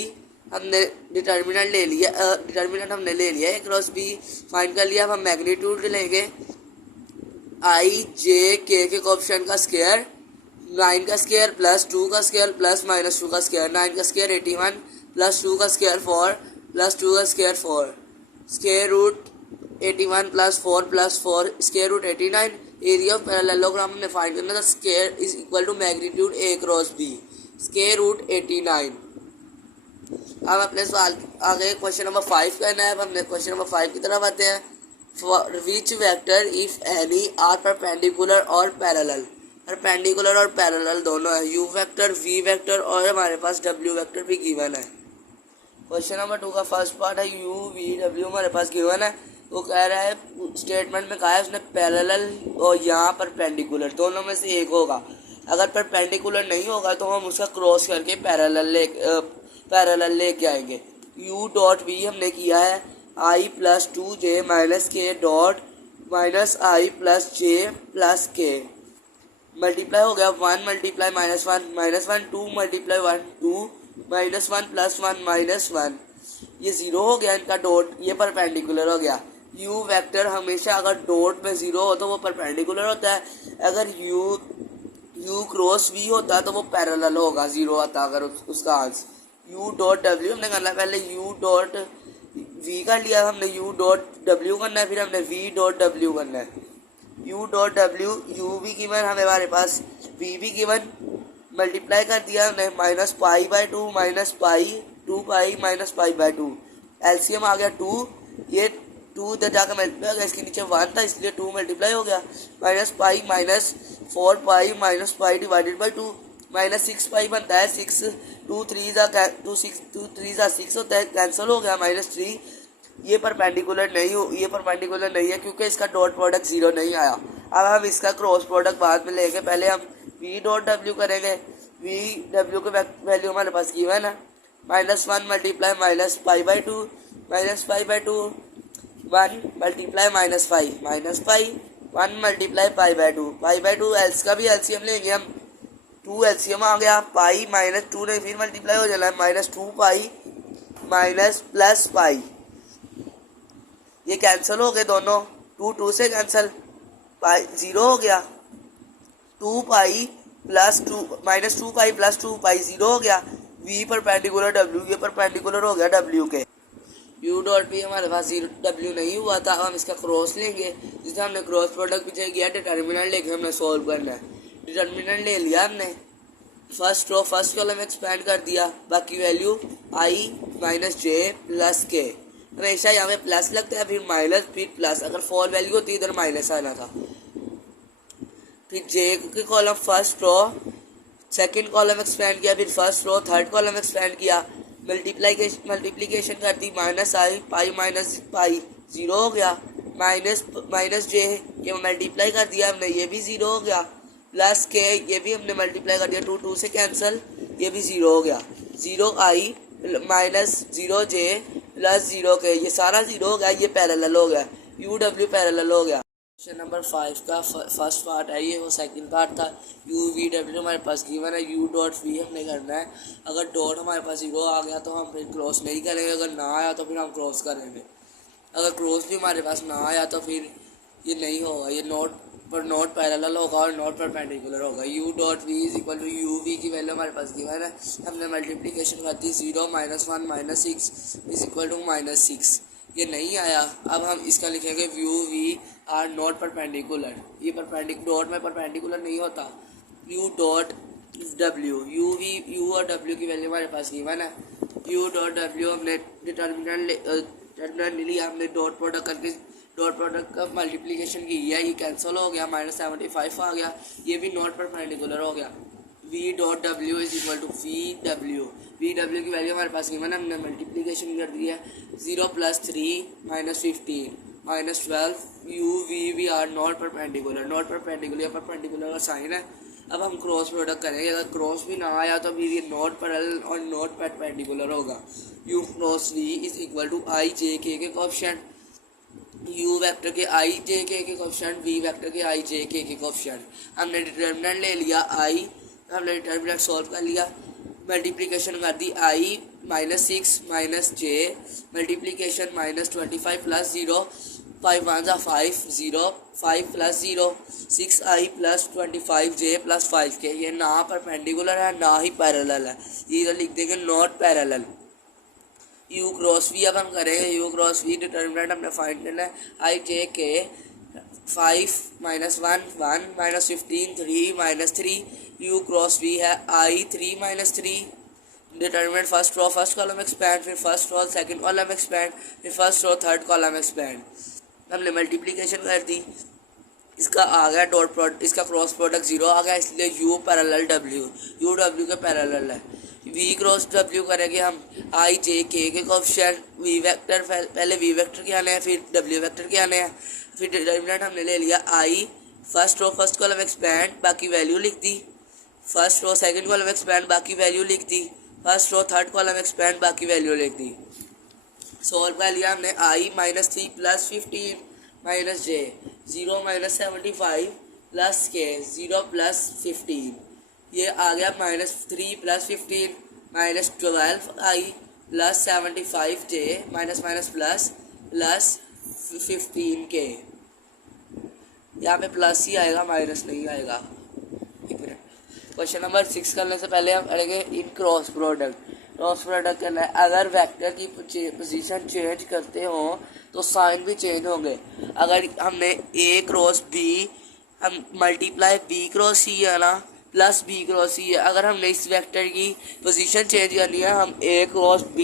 हमने डिटर्मिनेंट ले लिया, डिटर्मिनेंट हमने ले लिया, ए क्रॉस बी फाइंड कर लिया। अब हम मैग्नीट्यूड लेंगे, आई जे के कोफिशिएंट का स्क्वायर, 9 का स्क्वायर प्लस 2 का स्क्वायर प्लस माइनस 2 का स्क्वायर, 9 का स्क्वायर 81 प्लस 2 का स्क्वायर 4 प्लस 2 का square 4, square root 81 plus 4 square root 89। Area of parallelogram हमने फाइंड करना था, square is equal to magnitude A cross B, square root 89। अब अपने सवाल आगे क्वेश्चन नंबर 5 करना है। अब हमने क्वेश्चन नंबर 5 की तरफ आते हैं। Which vector if any are perpendicular और पैरेलल, परपेंडिकुलर और पैरेलल दोनों है, यू वेक्टर वी वेक्टर और हमारे पास डब्ल्यू वेक्टर भी गिवन है। क्वेश्चन नंबर 2 का फर्स्ट पार्ट है यू वी डब्ल्यू हमारे पास गिवन है। वो कह रहा है स्टेटमेंट में कहा है उसने पैरेलल और यहाँ परपेंडिकुलर दोनों में से एक होगा। अगर परपेंडिकुलर नहीं होगा तो हम उसका क्रॉस करके पैरेलल लेके आएंगे। यू डॉट वी हमने किया है आई प्लस 2 जे माइनस के dot minus I plus J plus के, मल्टीप्लाई हो गया 1 मल्टीप्लाई -1 2 मल्टीप्लाई 1 2 -1 प्लस 1 -1, ये 0 हो गया इनका डॉट, ये परपेंडिकुलर हो गया। यू वेक्टर हमेशा अगर डॉट में 0 हो तो वो परपेंडिकुलर होता है, अगर यू क्रॉस वी होता तो वो पैरेलल होगा, 0 आता अगर उसका आंसर। यू डॉट डब्ल्यू हमने करना है, पहले यू डॉट वी कर लिया हमने, यू डॉट डब्ल्यू करना है, फिर हमने वी डॉट डब्ल्यू करना है। यू डॉट डब्ल्यू यू भी गिवन हमारे पास, वी भी गिवन, मल्टीप्लाई कर दिया हमने -π/2 -π 2π -π/2, एलसीएम आ गया 2, ये 2 इधर जाकर मल्टीप्लाई हो गया, इसके नीचे 1 था इसलिए 2 मल्टीप्लाई हो गया, -π -4π -π डिवाइडेड बाई 2 -6π बनता है, 6 2 3 6 होता है, कैंसिल हो गया -3। ये परपेंडिकुलर नहीं है क्योंकि इसका डॉट प्रोडक्ट 0 नहीं आया। अब हम इसका क्रॉस प्रोडक्ट बाद में लेंगे, पहले हम वी डॉट डब्ल्यू करेंगे। वी डब्ल्यू के वैल्यू हमारे पास गिवन है -1 मल्टीप्लाई -π/2 -π/2 1 मल्टीप्लाई -5 1 मल्टीप्लाई π/2 एल्स का भी एलसीएम लेंगे हम, 2 एलसीएम आ गया, पाई -2 नहीं फिर मल्टीप्लाई हो जाना है -2 पाई माइनस प्लस पाई, ये कैंसिल हो गए दोनों, 2 से कैंसिल, पाई 0 हो गया, 2 पाई प्लस 2 -2 पाई प्लस 2 पाई 0 हो गया। v परपेंडिकुलर w, ये परपेंडिकुलर हो गया w के। u डॉट भी हमारे पास w नहीं हुआ था, अब हम इसका क्रॉस लेंगे, जिससे हमने क्रॉस प्रोडक्ट पीछे किया, डिटर्मिनेंट लेके हमने सॉल्व करना है। डिटर्मिनेंट ले लिया हमने, first row first column expand कर दिया, बाकी वैल्यू i - j प्लस के, हमेशा यहाँ पे प्लस लगता है, फिर माइनस फिर प्लस, अगर फॉल वैल्यू होती इधर माइनस आना था। फिर j के column first row second column expand किया, फिर first row third column expand किया, मल्टीप्लीकेशन कर दी, -i पाई माइनस पाई 0 हो गया, माइनस j ये मल्टीप्लाई कर दिया हमने, ये भी 0 हो गया, प्लस के ये भी हमने मल्टीप्लाई कर दिया, 2 से कैंसिल, ये भी 0 हो गया, 0i -0j प्लस 0 के, ये सारा 0 हो गया, ये पैरेलल हो गया, यू डब्ल्यू पैरेलल हो गया। क्वेश्चन नंबर 5 का फर्स्ट पार्ट है ये, वो सेकंड पार्ट था। यू वी डब्ल्यू हमारे पास गिवन है, यू डॉट वी हमने करना है। अगर डॉट हमारे पास 0 आ गया तो हम फिर क्रॉस नहीं करेंगे, अगर ना आया तो फिर हम क्रॉस करेंगे। अगर क्रॉस भी हमारे पास ना आया तो फिर ये नहीं होगा, ये नॉट पैरेलल होगा और नॉट परपेंडिकुलर होगा। U dot V is equal to U V की वैल्यू हमारे पास गिवन है, हमने मल्टीप्लीकेशन कर दी, 0 -1 -6 इज इक्वल टू -6, ये नहीं आया। अब हम इसका लिखेंगे U V are not perpendicular, ये डॉट में परपेंडिकुलर नहीं होता। यू डॉट डब्ल्यू, यू और डब्ल्यू की वैल्यू हमारे पास गिवन है, यू डॉट डब्ल्यू हमने डिटर्मिनेंट ले लिया, हमने डॉट प्रोडक्ट करके डॉट प्रोडक्ट का मल्टीप्लीकेशन की है, ये कैंसिल हो गया, -75 आ गया, ये भी नॉट परपेंडिकुलर हो गया। V dot W is equal to V W की वैल्यू हमारे पास गिवन है, हमने मल्टीप्लीकेशन कर दी है, 0 + 3 -15 -12 U V are not perpendicular perpendicular का साइन है। अब हम क्रॉस प्रोडक्ट करेंगे, अगर क्रॉस भी ना आया तो फिर ये नॉट पैरेलल और नॉट परपेंडिकुलर होगा। U cross V is equal to I J के कोएफिशिएंट, यू वेक्टर के आई जे के कोएफिशिएंट, वी वेक्टर के आई जे के कोएफिशिएंट। हमने डिटर्मिनेंट ले लिया आई, हमने डिटर्मिनेंट सॉल्व कर लिया, मल्टीप्लीकेशन कर दी i -6 -j multiplication -25 + 0 5 1 5 0 5 + 0 6i + 25j + 5k, ये ना परपेंडिकुलर है ना ही पैरेलल है, ये इधर लिख देंगे not parallel. U cross V अब हम करेंगे, यू क्रॉस वी डिटर्मिनेंट हमने फाइंड करना है, आई जे के 5 -1 1 -15 3 -3, यू क्रॉस वी है I 3 - 3, determinant first row first column expand, फिर first row second column expand, फिर first row third column expand. हमने मल्टीप्लीकेशन कर दी, इसका आ गया डॉट प्रोडक्ट, इसका क्रॉस प्रोडक्ट 0 आ गया, इसलिए U parallel W, U W के पैरेलल है। वी क्रॉस डब्ल्यू करेंगे हम, आई जे के कोएफिशिएंट, वी वेक्टर पहले वी वेक्टर के आने हैं फिर डब्ल्यू वेक्टर के आने हैं, फिर डिटर्मिनेंट हमने ले लिया I, first row first column expand, बाकी वैल्यू लिख दी, first row second column expand, बाकी वैल्यू लिख दी, first row third column expand, बाकी वैल्यू लिख दी। सॉल्व कर लिया हमने, आई -3 + 15 -j 0 -75 + k 0 + 15, ये आ गया -3 + 15 -12i + 75j प्लस 15k, यहाँ पे प्लस ही आएगा, माइनस नहीं आएगा। एक मिनट, क्वेश्चन नंबर 6 करने से पहले हम करेंगे इन क्रॉस प्रोडक्ट करना है। अगर वेक्टर की पोजीशन चेंज करते हो तो साइन भी चेंज होंगे। अगर हमने a क्रॉस b, हम मल्टीप्लाई b क्रॉस c है ना, प्लस b क्रॉस c है, अगर हमने इस वेक्टर की पोजीशन चेंज करनी है, हम a क्रॉस b,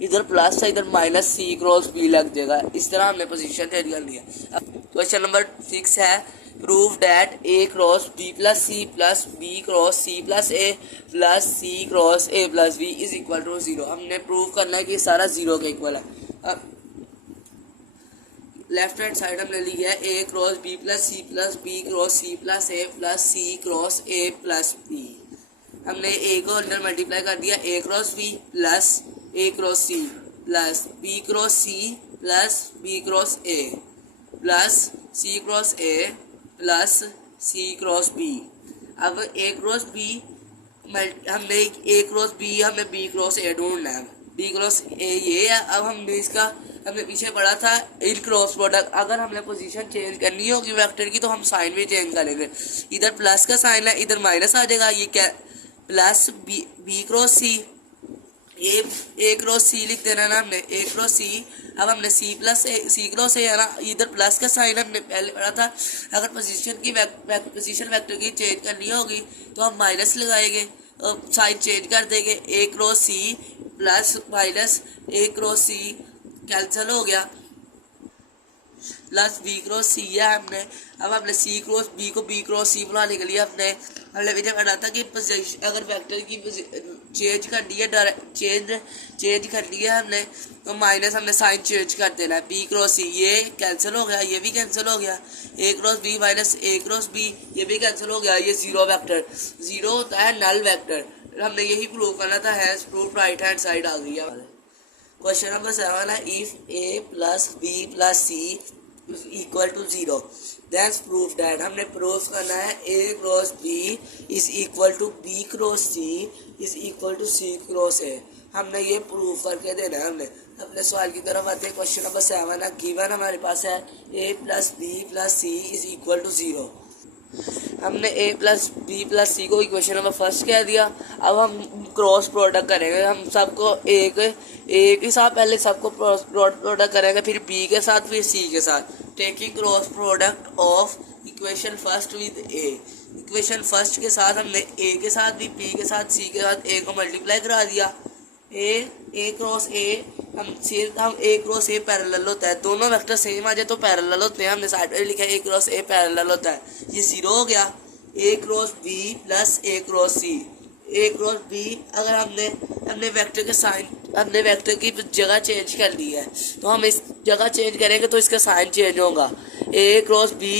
इधर प्लस है इधर -c क्रॉस b लग जाएगा, इस तरह हमने पोजीशन चेंज करनी है। अब क्वेश्चन नंबर 6 है, prove that a cross b + c + b cross c + a + c cross a + b is equal to 0। हमने प्रूव करना है कि सारा 0 के इक्वल है। अब लेफ्ट हैंड साइड हमने लिया है A cross B cross C plus A plus C cross A plus B. हमने ए को अंदर मल्टीप्लाई कर दिया, A cross B plus A cross C plus B cross C plus B cross A plus C cross A plus C cross B. अब ए क्रॉस बी हमने ए क्रॉस बी हमें बी क्रॉस ए ढूंढना है, बी क्रॉस ए ये है। अब हमने पीछे पढ़ा था इन क्रॉस प्रोडक्ट, अगर हमने पोजीशन चेंज करनी होगी वेक्टर की तो हम साइन भी चेंज करेंगे। इधर प्लस का साइन है, इधर माइनस आ जाएगा, ये क्या प्लस बी क्रॉस सी, ए क्रॉस सी लिख देना ना हमने, ए क्रॉस सी। अब हमने सी प्लस ए सी क्रॉस ए है ना, इधर प्लस का साइन हमने पहले पढ़ा था। अगर पोजीशन वेक्टर की चेंज करनी होगी तो हम माइनस लगाएंगे और साइन चेंज कर देंगे, ए cross C plus minus A cross C cancel हो गया, प्लस बी क्रॉस सी है हमने। अब हमने सी क्रॉस बी को बी क्रॉस सी बनाने के लिए हमने मुझे पढ़ा था कि अगर वेक्टर की चेंज करनी है चेंज करनी है हमने तो माइनस हमने साइन चेंज कर देना है, बी क्रॉस सी ये कैंसिल हो गया, ये भी कैंसिल हो गया, A cross B minus A cross B ये भी कैंसिल हो गया, ये जीरो वेक्टर जीरो होता है नल वेक्टर। हमने यही प्रूव करना था, has proof right hand side आ गई है। क्वेश्चन नंबर 7 है if A plus B plus C is equal to 0 then proof that. हमने प्रूफ करना है A cross B is equal to B cross C is equal to C cross ए। हमने ये प्रूफ करके देना है। हमने अपने सवाल की तरफ आते हैं। क्वेश्चन नंबर 7 है गिवन हमारे पास है A plus B plus C is equal to 0। हमने A plus B plus C को इक्वेशन नंबर फर्स्ट कह दिया। अब हम क्रॉस प्रोडक्ट करेंगे, हम सबको एक ही साथ पहले सबको क्रॉस प्रोडक्ट करेंगे, फिर बी के साथ फिर सी के साथ। Taking cross product of equation first with A. Equation first के साथ हमने ए के साथ भी बी के साथ सी के साथ ए को मल्टीप्लाई करा दिया। ए क्रॉस ए हम ए क्रॉस ए पैरेलल होता है, दोनों वेक्टर सेम आ जाए तो पैरेलल होते हैं। हमने साइड में लिखा है ए क्रॉस ए पैरेलल होता है, ये 0 हो गया। A cross B plus A cross C, A cross B अगर हमने वेक्टर के साइन हमने वेक्टर की जगह चेंज कर ली है तो हम इस जगह चेंज करेंगे तो इसका साइन चेंज होगा। ए क्रॉस बी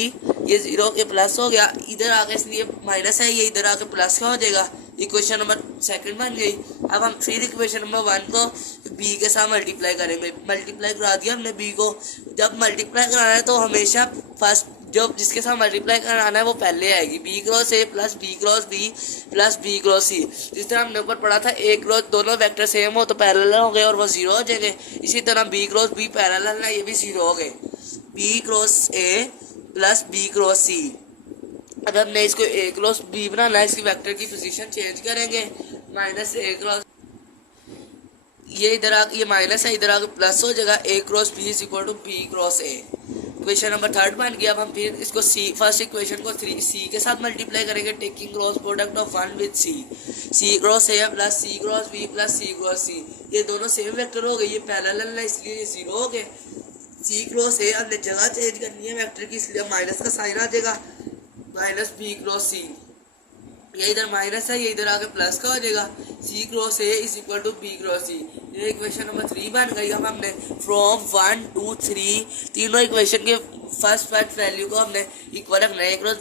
ये 0 के प्लस हो गया, इधर आके इसलिए माइनस है, ये इधर आके प्लस का हो जाएगा। इक्वेशन नंबर 2 बन गई। अब हम फिर इक्वेशन नंबर 1 को बी के साथ मल्टीप्लाई करेंगे। मल्टीप्लाई करा दिया हमने बी को। जब मल्टीप्लाई कराना है तो हमेशा फर्स्ट जो जिसके साथ मल्टीप्लाई कराना है वो पहले आएगी। B cross A plus B cross B plus B cross C. जिस तरह हमने ऊपर पढ़ा था ए क्रॉस दोनों वेक्टर सेम हो तो पैरेलल हो गए और वो 0 हो जाएंगे। इसी तरह बी क्रॉस बी पैरेलल है, ये भी 0 हो गए। B cross A plus B cross C. अब हमने इसको ए क्रॉस बी बनाना है, इसकी वेक्टर की पोजीशन चेंज करेंगे। माइनस ए क्रॉस ये इधर आके ये माइनस है, इधर आके प्लस हो जाएगा। A cross B is equal to B cross A. Equation number 3 बन गया। अब हम फिर इसको सी फर्स्ट इक्वेशन को सी के साथ मल्टीप्लाई करेंगे। Taking cross product of 1 with C cross A plus C cross B plus C cross C. ये दोनों सेम वेक्टर हो गए, ये पैरेलल है इसलिए ये 0 हो गए। सी क्रॉस ए हमने जगह चेंज करनी है वेक्टर की, इसलिए माइनस का साइन आ जाएगा, माइनस बी क्रॉस सी। ये इधर माइनस है, ये इधर आके प्लस का हो जाएगा। C cross A is equal to B cross C. ये इक्वेशन नंबर 3 बन गई। अब हमने फ्रॉम 1 2 3 तीनों इक्वेशन के फर्स्ट वैल्यू को हमने इक्वल रखना है। A cross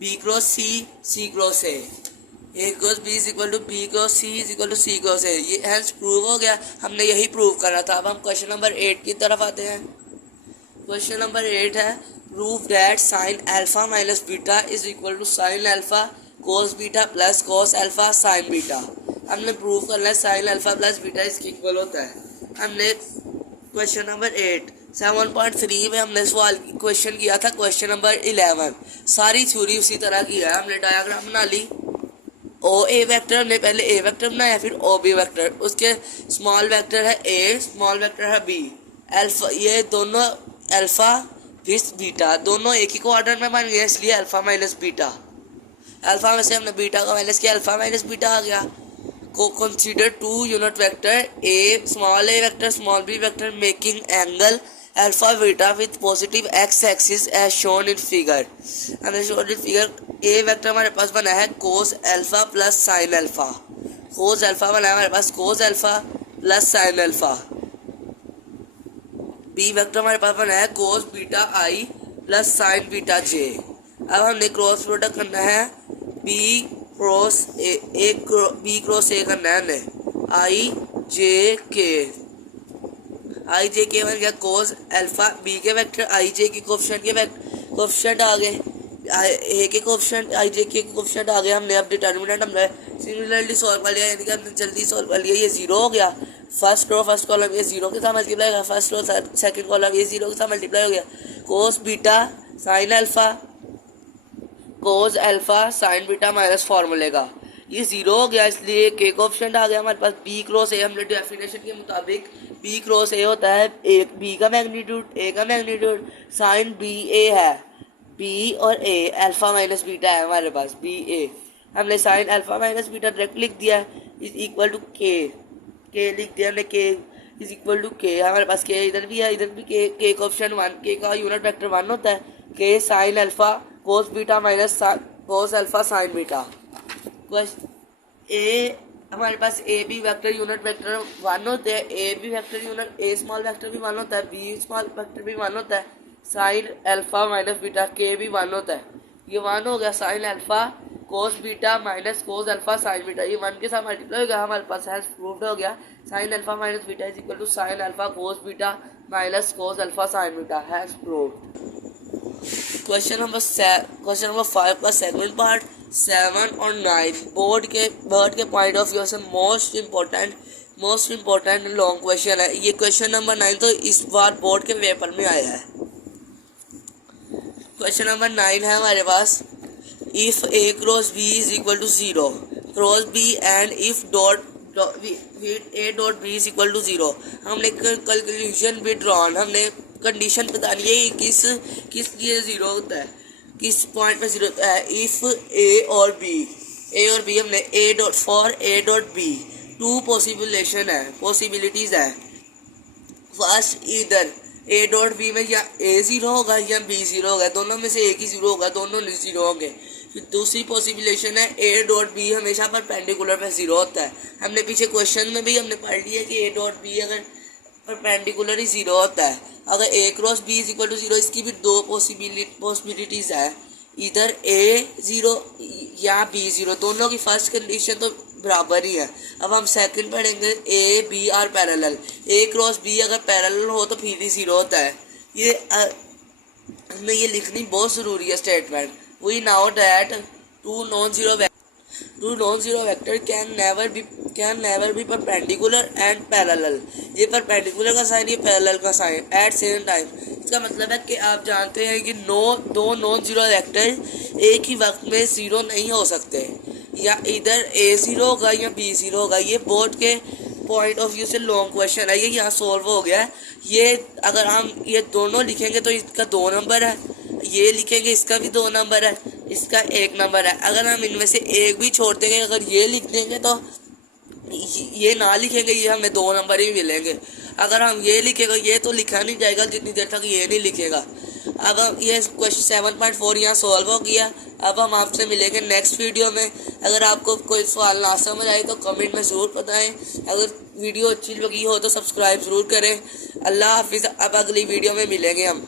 B cross C cross A. A cross B is equal to B cross C is equal to C cross A. ये हेंस प्रूव हो गया। हमने यही प्रूव करना था। अब हम क्वेश्चन नंबर 8 की तरफ आते हैं। क्वेश्चन नंबर 8 है prove that sine alpha minus beta is equal to sine alpha cos beta plus cos alpha sine beta. हमने प्रूव करना है साइन अल्फा प्लस बीटा इसके इक्वल होता है। हमने क्वेश्चन नंबर 8 7.3 में हमने सवाल क्वेश्चन किया था। क्वेश्चन नंबर 11 सारी थ्योरी उसी तरह की है। हमने डायग्राम बना ली। ओ ए वेक्टर हमने पहले ए वेक्टर बनाया, फिर ओ बी वेक्टर, उसके स्मॉल वेक्टर है ए, स्मॉल वेक्टर है बी। अल्फा ये दोनों अल्फा फिर बीटा दोनों एक ही क्वाड्रेंट में बन गए, इसलिए अल्फा माइनस बीटा। अल्फा में से हमने बीटा का माइनस किया, अल्फा माइनस बीटा आ गया। को consider 2 unit vector A vector small B vector making angle alpha beta with positive X axis as shown in figure. हमने shown in figure A vector हमारे पास बना है cos alpha plus sine alpha. Cos alpha बना है हमारे पास cos alpha plus sine alpha. B vector हमारे पास बना है cos beta I plus sine beta J. अब हमने क्रॉस प्रोडक्ट करना है B cross B cross A करना है हमने आई जे के बन गया कोस अल्फा बी के vector I J K coefficient आ गए, ए के कोफिशिएंट आई जे के कोफिशिएंट आ गए। हमने अब डिटर्मिनेंट हमने सिमिलरली सॉल्व कर लिया, यानी कि हमने जल्दी सॉल्व कर लिया। ये जीरो हो गया, फर्स्ट रो फर्स्ट कॉलम ये जीरो के साथ मल्टीप्लाई होगा, फर्स्ट रो सेकंड कॉलम ये जीरो के साथ मल्टीप्लाई हो गया। Cos beta sine alpha sine beta minus फार्मूले का ये जीरो हो गया, इसलिए के कोफिशिएंट आ गया हमारे पास। बी क्रॉस ए हमने डेफिनेशन के मुताबिक बी क्रॉस ए होता है एक बी का मैग्नीट्यूड ए का मैग्नीट्यूड, साइन बी ए है, बी और ए अल्फा माइनस बीटा है हमारे पास बी ए। हमने sign alpha minus beta direct लिख दिया इज इक्वल टू के लिख दिया हमने, के इज इक्वल टू के। हमारे पास के इधर भी है, इधर भी के कोफिशिएंट 1, के का यूनिट वेक्टर 1 होता है, K sine alpha cos beta minus cos alpha sine beta. A हमारे पास A B vector unit vector 1 होते हैं, A B vector unit A small vector भी 1 होता है, बी स्मॉल वेक्टर भी 1 होता है, साइन अल्फा माइनस बीटा के भी 1 होता है। ये 1 हो गया sine alpha cos beta minus cos alpha sine beta, ये 1 के साथ मल्टीप्लाई हो गया, हमारे पास हैज प्रूव्ड हो गया sine alpha minus beta is equal to sine alpha cos beta minus cos alpha sine beta has proved. Question number 5 का सेकंड पार्ट 7 और 9 बोर्ड के पॉइंट ऑफ व्यू से मोस्ट इम्पोर्टेंट लॉन्ग क्वेश्चन है। ये क्वेश्चन नंबर 9 तो इस बार बोर्ड के पेपर में आया है। क्वेश्चन नंबर 9 है हमारे पास, if A cross B is equal to 0 cross B and if A dot B is equal to 0। हमने कंक्लूजन भी ड्रॉन, हमने कंडीशन बतानी है किस लिए 0 होता है, किस पॉइंट पे 0 होता है। इफ ए और बी हमने for A dot B 2 possibilities है। फर्स्ट इधर ए डॉट बी में या ए 0 होगा या बी 0 होगा, दोनों में से एक ही 0 होगा, दोनों 0 होंगे। फिर दूसरी पॉसिबिलिटी है ए डॉट बी हमेशा परपेंडिकुलर पे 0 होता है। हमने पीछे क्वेश्चन में भी हमने पढ़ लिया कि ए डॉट बी अगर परपेंडिकुलर ही 0 होता है। अगर A cross B is equal to 0, इसकी भी 2 पॉसिबिलिटीज है, इधर ए 0 या बी 0, दोनों की फर्स्ट कंडीशन तो बराबर ही है। अब हम सेकंड पढ़ेंगे, A B are parallel, A cross B अगर पैरेलल हो तो फिर ही 0 होता है। ये हमें ये लिखनी बहुत ज़रूरी है statement. We now that two non zero vector can never be perpendicular and parallel. ये परपेंडिकुलर का साइन, ये पैरेलल का साइन एट सेम टाइम। इसका मतलब है कि आप जानते हैं कि दो नॉन जीरो वेक्टर एक ही वक्त में 0 नहीं हो सकते, या इधर ए 0 होगा या बी 0 होगा। ये बोर्ड के पॉइंट ऑफ व्यू से लॉन्ग क्वेश्चन है, ये यहाँ सॉल्व हो गया है। ये अगर हम ये दोनों लिखेंगे तो इसका 2 नंबर है, ये लिखेंगे इसका भी 2 नंबर है, इसका 1 नंबर है। अगर हम इनमें से एक भी छोड़ देंगे, अगर ये लिख देंगे तो ये ना लिखेंगे, ये हमें 2 नंबर ही मिलेंगे। अगर हम ये लिखेगा, ये तो लिखा नहीं जाएगा जितनी देर तक ये नहीं लिखेगा। अब हम ये क्वेश्चन 7.4 यहाँ सॉल्व हो गया। अब हम आपसे मिलेंगे नेक्स्ट वीडियो में। अगर आपको कोई सवाल ना समझ आए तो कमेंट में ज़रूर बताएं। अगर वीडियो अच्छी लगी हो तो सब्सक्राइब ज़रूर करें। अल्लाह हाफिज़। अब अगली वीडियो में मिलेंगे हम।